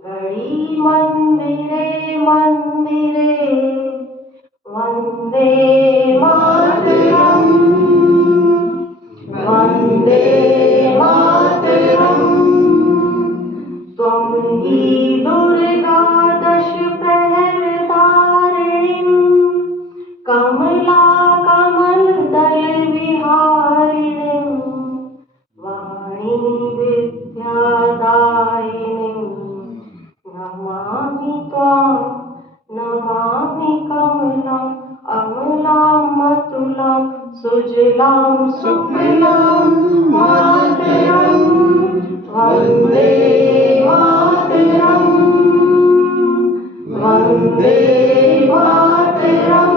गढ़ी मंदिरे मंदिरे वंदे मातरम वंदे मातरम। त्वं ही दुर्गा दश प्रहरधारिणीं कमला कमलदल विहारिणीं वाणी विद्यादायिनीं नमामि त्वां नमामि कमलां अमलां मतुलां सुजलां सुफलां मातरं वन्दे मातरं वन्दे मातरं।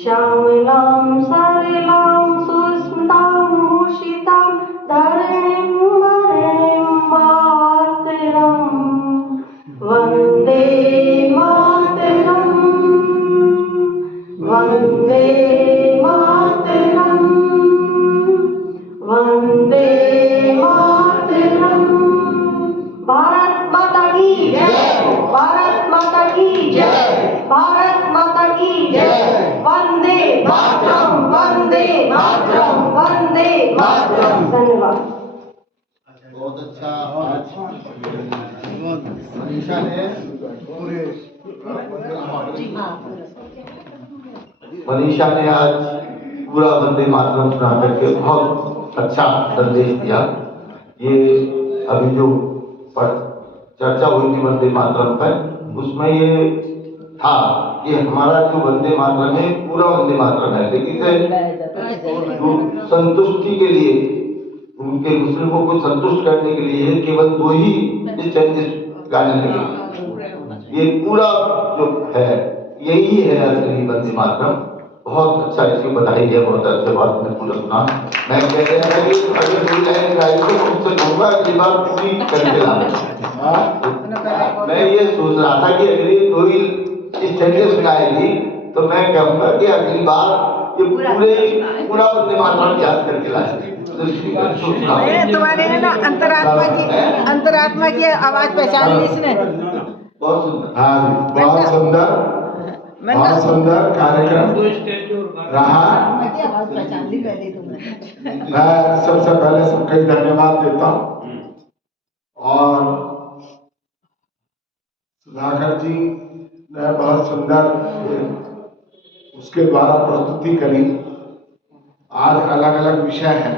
श्यामलां सरलां सुस्मितां भूषितां धरणीं वरणीं मातरं वन्दे मातरं वन्दे मातरं वन्दे मातरं। भारत माता की जय भारत माता की जय भारत माता की जय वंदे मातरम वंदे मातरम वंदे मातरम। धन्यवाद। बहुत अच्छा। आज मनीषा ने पूरे मनीषा ने आज पूरा वंदे मातरम सुना करके बहुत अच्छा संदेश दिया। ये अभी जो चर्चा हुई थी वंदे मातरम पर, उसमें ये था कि हमारा जो वंदे मातरम है पूरा वंदे मातरम है, लेकिन संतुष्टि के लिए उनके मुस्लिमों को संतुष्ट करने के लिए केवल 2 ही चेंजेस गाने लगे। ये पूरा जो है यही है असली वंदे मातरम। बहुत अच्छा, इसकी बधाई है, बहुत अच्छे बात में पूरा सुना। मैं कहते हैं कि अगर कोई लाइन गाई तो मुझसे कहूँगा अगली बार पूरी करके लाना। मैं ये सोच रहा था कि अगर ये 2 ही स्टेजेस गाएगी तो मैं कहूँगा कि अगली बार ये पूरा वंदे मातरम याद करके लाएंगे। तुम्हारे है ना अंतरात्मा की आवाज पहचान ली इसने। बहुत सुंदर। हाँ, बहुत सुंदर कार्यक्रम रहा। आवाज पहचान ली पहले तुमने। मैं सबसे पहले सबका धन्यवाद देता हूँ और सुधाकर जी ने बहुत सुंदर उसके द्वारा प्रस्तुति करी। आज अलग अलग विषय है,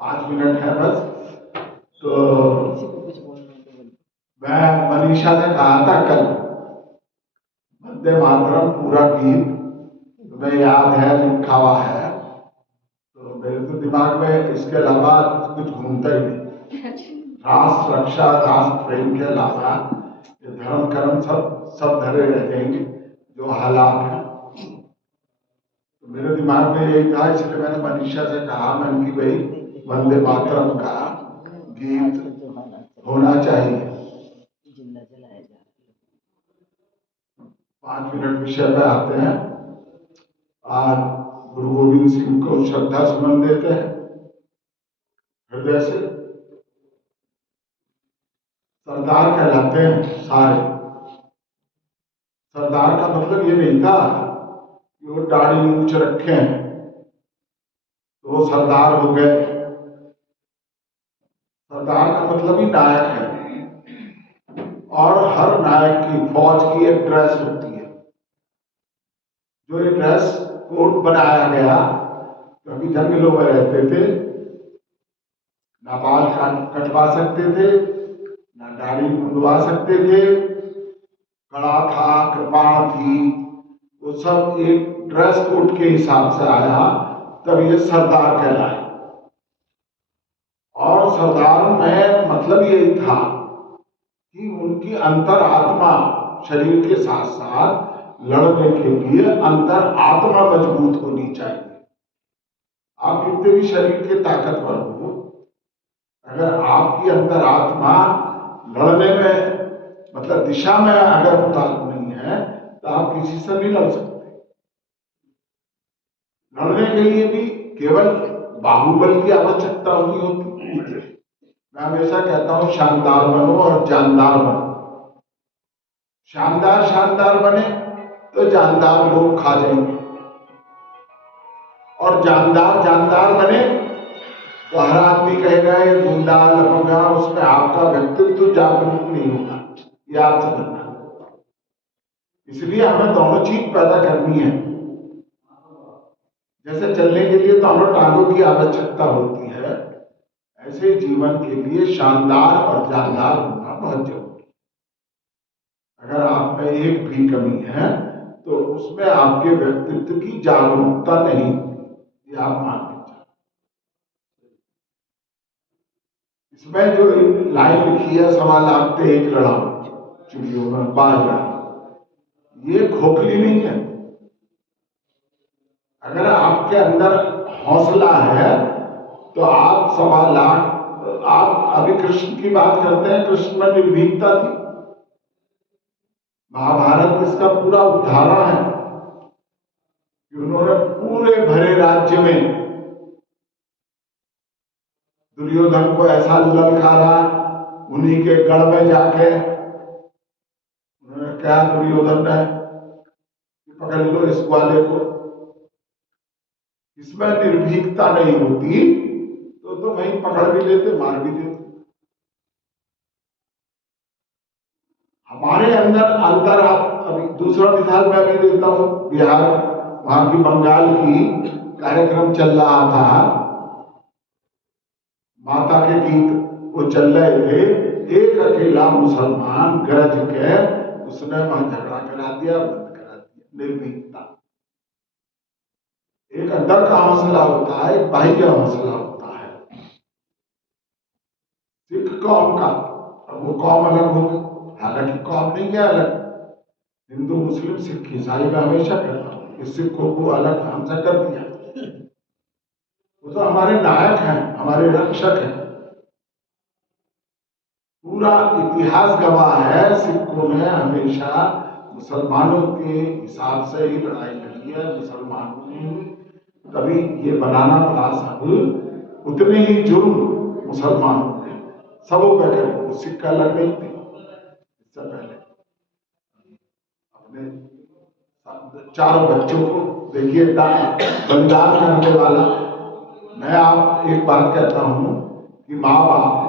5 मिनट है बस। तो मैं मनीषा ने कहा था कल वंदे मातरम पूरा गीत तुम्हें याद है, लिखा हुआ है, तो मेरे तो दिमाग में इसके अलावा कुछ घूमता ही नहीं। राष्ट्र रक्षा राष्ट्र प्रेम के अलावा ये धर्म कर्म सब धरे रह जाएंगे जो हालात हैं। तो मेरे दिमाग में यही था, इसलिए मैंने मनीषा से कहा मन की भाई वंदे मातरम का गीत होना चाहिए। 5 मिनट विषय पे आते हैं। आज गुरु गोविंद सिंह को श्रद्धा सुमन देते हैं हृदय से। सरदार कहलाते हैं सारे। सरदार का मतलब ये नहीं था कि वो दाढ़ी मूंछ रखे हैं तो वो सरदार हो गए। सरदार का मतलब ही नायक है, और हर नायक की फौज की एक ड्रेस होती है। जो ये ड्रेस कोड बनाया गया, क्योंकि जंगलों में रहते थे, ना बाल कटवा सकते थे, ना दाढ़ी मुंडवा सकते थे, कड़ा था, कृपाण थी, वो सब एक ड्रेस कोड के हिसाब से आया, तब ये सरदार कहलाए। और सरदार में मतलब यही था कि उनकी अंतर आत्मा शरीर के साथ साथ लड़ने के लिए अंतर आत्मा मजबूत होनी चाहिए। आप कितने भी शरीर के ताकतवर हो, अगर आपकी अंतर आत्मा लड़ने में मतलब दिशा में अगर उतार नहीं है तो आप किसी से नहीं लड़ सकते। लड़ने के लिए भी केवल बाहुबल की आवश्यकता नहीं होती। मैं हमेशा कहता हूं शानदार बनो और जानदार बनो। शानदार बने तो जानदार लोग खा जाएंगे, और जानदार बने तो हर आदमी कहेगा ये गुंडा लफंगा, उसमें आपका व्यक्तित्व जागरूक नहीं होगा, ये आप समझना। इसलिए हमें दोनों चीज पैदा करनी है। जैसे चलने के लिए दोनों टांगों की आवश्यकता होती है, ऐसे जीवन के लिए शानदार और जानदार होना बहुत जरूरी है। अगर आप में एक भी कमी है तो उसमें आपके व्यक्तित्व की जागरूकता नहीं, ये आप मान लीजिए। इसमें जो लाइन लिखी है, 1.25 लाख पे एक लड़ा चिड़ियों में बाज लड़ा, ये खोखली नहीं है। अगर आपके अंदर हौसला है तो आप 1.25 लाख, आप अभी कृष्ण की बात करते हैं, कृष्ण में निर्भीकता थी। महाभारत में इसका पूरा उदाहरण है कि उन्होंने पूरे भरे राज्य में दुर्योधन को ऐसा ललकारा, उन्हीं के गढ़ में जाके उन्होंने क्या, दुर्योधन ने पकड़ लो इस ग्वाले को। इसमें निर्भीकता नहीं होती तो वहीं पकड़ भी लेते, मार भी देते। हमारे अंदर अंतर, अभी दूसरा मिसाल मैं भी देता हूं, बिहार, वहां की बंगाल की कार्यक्रम चल रहा था, माता के गीत वो चल रहे थे, एक अकेला मुसलमान गरज के उसने वहां झगड़ा करा दिया, बंद करा दिया। निर्भीकता, एक अंदर का हौसला होता है, एक बाह्य हौसला होता है। सिख कौम का, अब वो कौम अलग हो गई, हालांकि कौम नहीं है अलग, हिंदू मुस्लिम सिख ईसाई में हमेशा कहता हूं कि सिखों को अलग हमसे कर दिया। वो तो हमारे नायक हैं, हमारे रक्षक हैं। पूरा इतिहास गवाह है, सिखों ने हमेशा मुसलमानों के हिसाब से ही लड़ाई लड़ी है, मुसलमानों ने, तभी ये बनाना पड़ा सब। उतने ही जुर्म मुसलमानों ने सबों पे करे, सिक्का लग नहीं थी। इससे पहले अपने चारों बच्चों को देखिए बलिदान करने वाला। मैं आप एक बात कहता हूं कि माँ बाप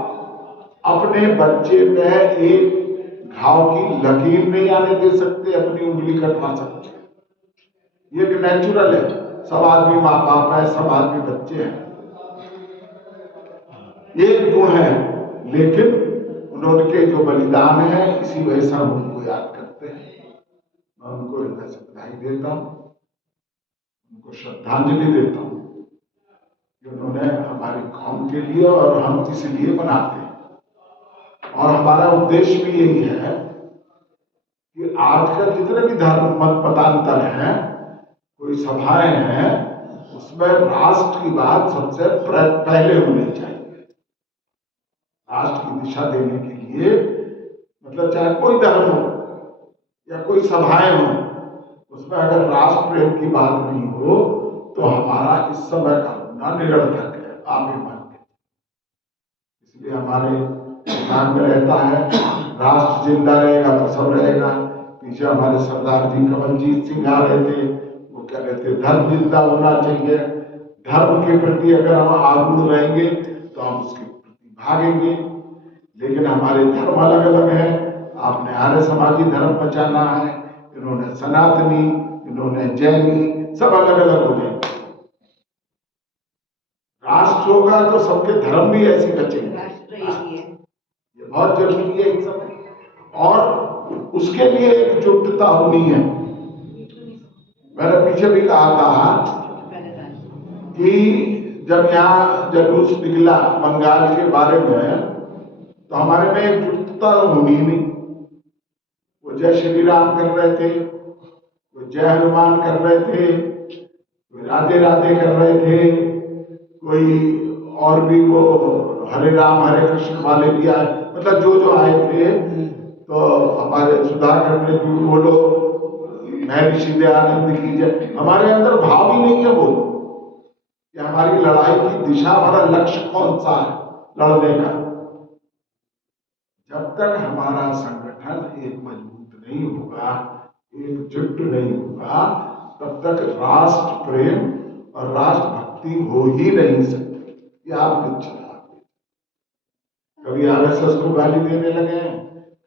अपने बच्चे पे एक घाव की लकीर नहीं आने दे सकते, अपनी उंगली कटवा सकते। ये एक नेचुरल है, सब आदमी माँ बाप है, सब आदमी बच्चे हैं, एक गुण है, लेकिन उनके जो बलिदान है इसी वजह से हम उनको याद करते हैं। मैं उनको हृदय से बधाई देता हूँ, उनको श्रद्धांजलि देता हूँ कि उन्होंने हमारी कौम के लिए, और हम इसलिए मनाते हैं। और हमारा उद्देश्य भी यही है कि आजकल जितने भी धर्म मत मतांतर हैं, कोई सभाएं हैं, उसमें राष्ट्र की बात सबसे पहले होनी चाहिए। राष्ट्र की दिशा देने के लिए, मतलब चाहे कोई धर्म हो या कोई सभाएं हो, उसमें अगर राष्ट्र प्रेम की बात नहीं हो तो हमारा इस समय का होना निरर्थक है, आप ही मान के। इसलिए हमारे ध्यान में रहता है, राष्ट्र जिंदा रहेगा तो सब रहेगा। पीछे हमारे सरदार जी कमलजीत सिंह आ रहे थे, वो कह रहे थे धर्म जिंदा होना चाहिए। धर्म के प्रति अगर हम आरूढ़ रहेंगे तो हम उसके प्रति भागेंगे, लेकिन हमारे धर्म अलग अलग है। आपने आर्य समाजी धर्म बचाना है, इन्होंने सनातनी, इन्होंने जैनी, सब अलग अलग हो जाएंगे। राष्ट्र होगा तो सबके धर्म भी ऐसे बचेंगे, ये बहुत जरूरी है इन सब। और उसके लिए एकजुटता होनी है। मैंने पीछे भी कहा था कि जब यहाँ जुलूस निकला बंगाल के बारे में, तो हमारे में एकजुटता होनी नहीं। वो जय श्री राम कर रहे थे, वो जय हनुमान कर रहे थे, कोई राधे राधे कर रहे थे, कोई और भी वो हरे राम हरे कृष्ण वाले भी आए, मतलब जो जो आए थे। तो हमारे सुधाकर ने भी बोलो, महर्षि दयानंद की जय। हमारे अंदर भाव ही नहीं है वो कि हमारी लड़ाई की दिशा, हमारा लक्ष्य कौन सा है लड़ने का। जब तक हमारा संगठन एक मजबूत नहीं होगा, एकजुट नहीं होगा, तब तक राष्ट्र प्रेम और राष्ट्र भक्ति हो ही नहीं सकती। ये आप निश्चित। कभी आरएसएस को गाली देने लगे,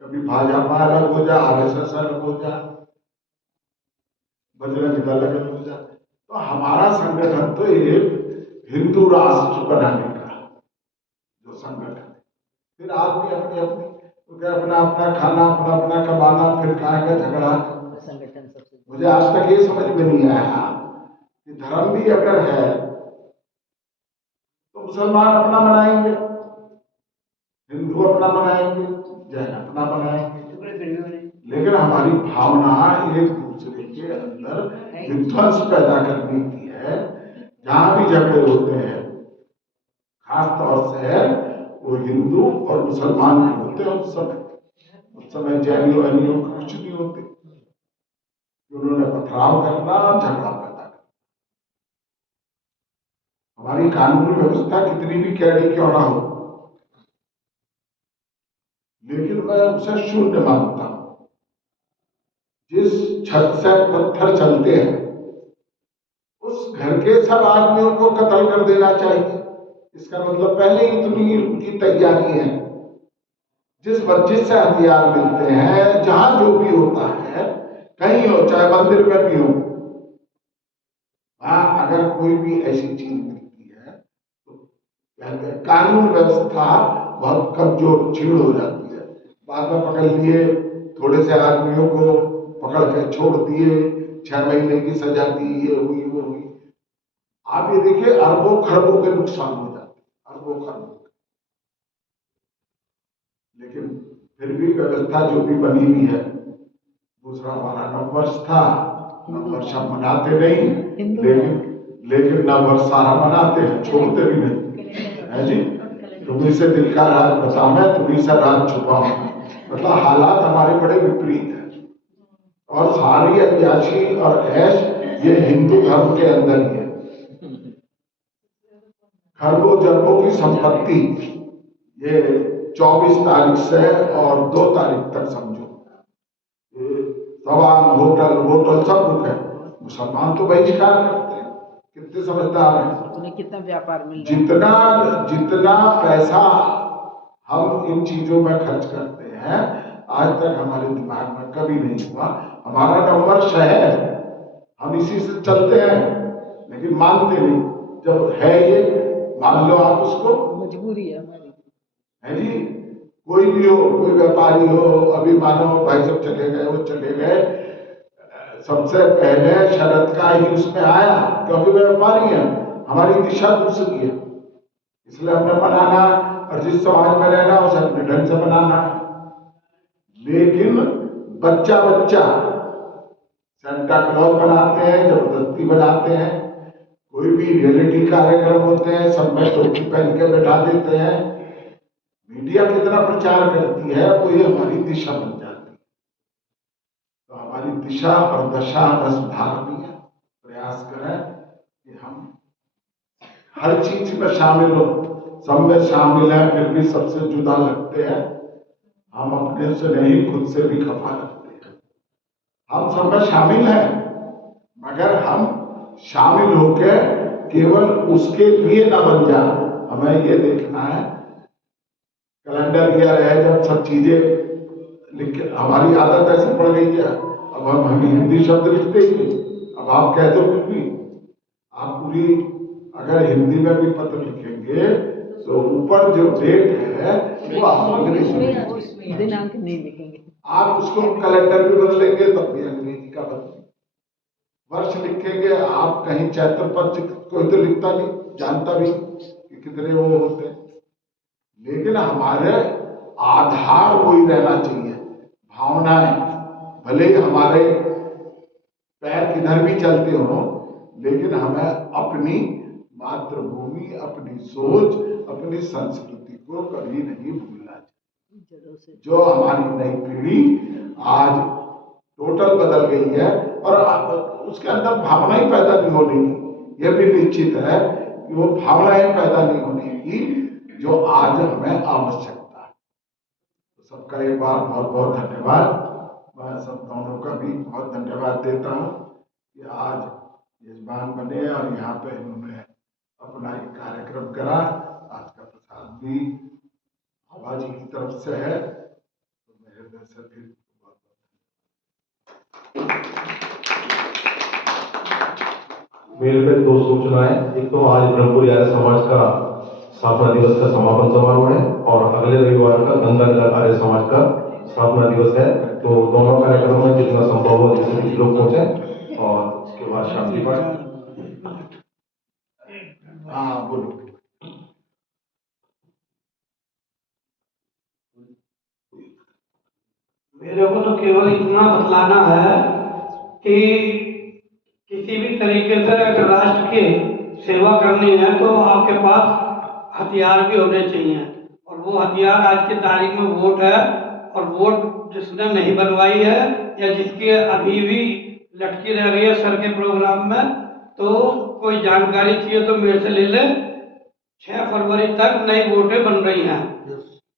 कभी भाजपा अलग हो जा, आरएसएस अलग हो जा, बजरंग दल अलग हो जा। तो हमारा संगठन तो एक हिंदू राष्ट्र बनाने का जो संगठन है। फिर आदमी अपनी अपनी अपना अपना खाना, अपना अपना कमाना, फिर कहाँ का झगड़ा। मुझे आज तक ये समझ में नहीं आया कि धर्म भी अगर है तो मुसलमान अपना मनाएंगे, हिंदू अपना मनाएंगे, जैन अपना मनाएंगे, लेकिन हमारी भावना एक दूसरे के अंदर विध्वंस पैदा करने की है। जहां भी झगड़े होते हैं, खास तौर से वो हिंदू और मुसलमान के होते हैं। उस समय जैनियों वैनियों कुछ नहीं होते, उन्होंने पथराव करना, झगड़ा पैदा करना। हमारी कानून व्यवस्था कितनी भी कैडी क्यों ना हो, लेकिन मैं उसे शून्य मानता हूं। जिस छत से पत्थर चलते हैं उस घर के सब आदमियों को कत्ल कर देना चाहिए। इसका मतलब पहले ही इतनी उनकी तैयारी है। जिस मस्जिद से हथियार मिलते हैं, जहां जो भी होता है, कहीं हो, चाहे मंदिर में भी हो, वहां अगर कोई भी ऐसी चीज मिलती है तो कहते हैं कानून व्यवस्था बहुत कमजोर, छीड़ हो जाती है। बाद में पकड़ लिए, थोड़े से आदमियों को पकड़ के छोड़ दिए, 6 महीने की सजा दी, ये हुई वो हुई। आप ये देखिए, अरबों खरबों के नुकसान हो जाते हैं, अरबों खरबों। लेकिन फिर भी व्यवस्था जो भी बनी हुई है। दूसरा हमारा नववर्ष था, नववर्ष हम मनाते नहीं, लेकिन नववर्ष सारा मनाते हैं, छोड़ते भी नहीं है जी। तुम्ही से दिल का राज बता मैं, तुम्ही से राज छुपाऊं। मतलब हालात हमारे बड़े विपरीत हैं। और सारी अयाशी और ऐश ये हिंदू धर्म के अंदर ही है। खरबों जरबों की संपत्ति ये 24 तारीख से और 2 तारीख तक समझो, सवाल होटल सब रुक है। मुसलमान तो बहिष्कार करते हैं, कितने समझदार हैं। उन्हें कितना व्यापार मिल जितना पैसा हम इन चीजों में खर्च करते हैं, आज तक हमारे दिमाग में कभी नहीं हुआ। हमारा नववर्ष है, हम इसी से चलते हैं, लेकिन मानते नहीं। जब है ये, मान लो आप उसको, मजबूरी है हमारी, है जी। कोई भी हो, कोई व्यापारी हो, अभी मानो भाई सब चले गए, वो चले गए, सबसे पहले शरद का ही उसमें आया, क्योंकि वे व्यापारी हैं। हमारी दिशा दूसरी है, इसलिए हमने बनाना, और जिस समाज में रहना उसे अपने ढंग से बनाना है। लेकिन बच्चा सेंटा क्लॉज बनाते हैं, जबरदस्ती बनाते हैं। कोई भी रियलिटी कार्यक्रम होते हैं, सब में टोपी पहन के बैठा देते हैं। मीडिया कितना प्रचार करती है, वो ये हमारी दिशा बन जाती है। तो हमारी दिशा और दशा हमें सुधारनी है। प्रयास करें कि हम हर चीज में शामिल हो, सब में शामिल हैं, फिर भी सबसे जुदा लगते हैं। हम अपने से नहीं, खुद से भी खफा लगते हैं। हम सब में शामिल हैं, मगर हम शामिल होकर केवल उसके लिए न बन जा। हमें ये देखना है, कैलेंडर ईयर है, जब सब चीजें लिख, हमारी आदत ऐसी पड़ गई है, अब हम हिंदी शब्द लिखते ही। अब आप कह दो कुछ भी, आप पूरी अगर हिंदी में भी पत्र लिखेंगे तो ऊपर जो डेट है वो आप अंग्रेजी में, दिनांक नहीं लिखेंगे। आप उसको कैलेंडर भी बदलेंगे तब भी अंग्रेजी का बदलेंगे। वर्ष लिखेंगे आप, कहीं चैत्र पंच कोई तो लिखता नहीं, जानता भी कि कितने वो होते हैं। लेकिन हमारे आधार वही रहना चाहिए, भावनाएं। भले ही हमारे पैर किधर भी चलते हो, लेकिन हमें अपनी मातृभूमि, अपनी सोच, अपनी संस्कृति को कभी नहीं भूलना चाहिए। जो हमारी नई पीढ़ी आज टोटल बदल गई है, और उसके अंदर भावनाएं पैदा नहीं होने की, यह भी निश्चित है कि वो भावनाएं पैदा नहीं होने की जो आज हमें आवश्यकता है। सबका एक बार बहुत बहुत धन्यवाद। मैं सब दोनों का भी बहुत धन्यवाद देता हूँ कि आज यजमान बने और यहाँ पे इन्होंने अपना एक कार्यक्रम करा। आज का प्रसाद भी बाबा जी की तरफ से है, तो मेरे दिल से फिर मेरे पे दो सूचनाएं। एक तो आज ब्रह्मपुरी आर्य समाज का स्थापना दिवस का समापन समारोह है और अगले रविवार का गंगानगर आर्य समाज का स्थापना दिवस है। तो दोनों कार्यक्रमों में जितना संभव हो जितने लोग पहुंचे और उसके बाद शांति पाठ। हाँ बोलो। मेरे को तो केवल इतना बतलाना है कि किसी भी तरीके से अगर राष्ट्र की सेवा करनी है तो आपके पास हथियार भी होने चाहिए, और वो हथियार आज की तारीख में वोट है। और वोट जिसने नहीं बनवाई है या जिसकी अभी भी लटकी रह गई है सर के प्रोग्राम में, तो कोई जानकारी चाहिए तो मेरे से ले ले। 6 फरवरी तक नई वोटें बन रही हैं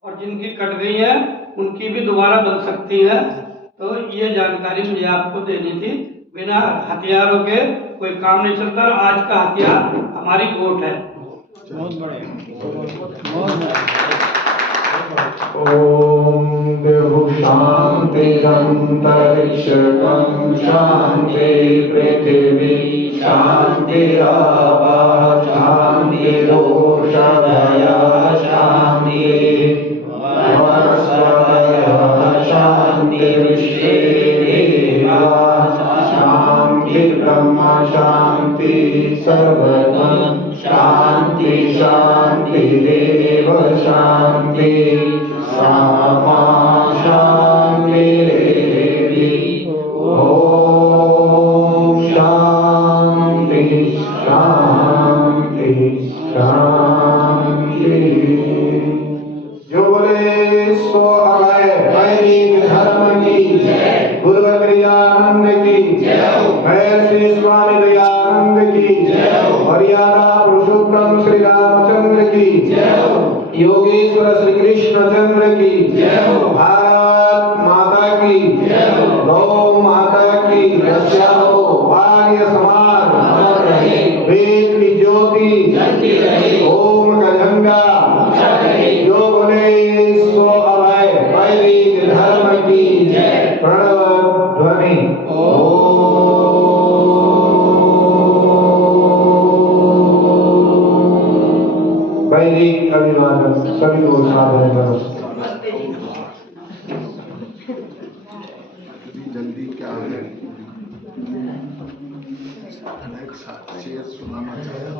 और जिनकी कट गई हैं उनकी भी दोबारा बन सकती है। तो ये जानकारी मुझे आपको देनी थी। बिना हथियारों के कोई काम नहीं चलता और आज का हथियार हमारी वोट है। ओम देव शांति अंतरिक्षं शांति पृथ्वी शांतिरापः शांतिरोषधयः शांति वनस्पतयः शांतिर्विश्वे देवाः शांति ब्रह्म शांति सर्वगं शांति शांतिरेव शांति सामा शांतिरेवि। ओम शांति शांति शांति। जो बोले सो अभय वैदिक धर्म की जय, गुरु दयानंद की जय, श्री स्वामी दयानंद की जय, मर्यादा पुरुषोत्तम श्री रामचंद्र की जय, योगेश्वर श्री कृष्णचंद्र की जय, भारत माता की जय, गौ माता की रक्षा हो, आर्य समाज अमर रहे, वेद की ज्योति जलती रहे, ओम का झंडा ऊंचा रहे। जो बोले सो अभय वैदिक धर्म की जय, प्रणव ध्वनि वैदिक अभिवादन सभी को सादर नमस्ते। जल्दी क्या है अनेक साक्षी सुनाना चाहिए।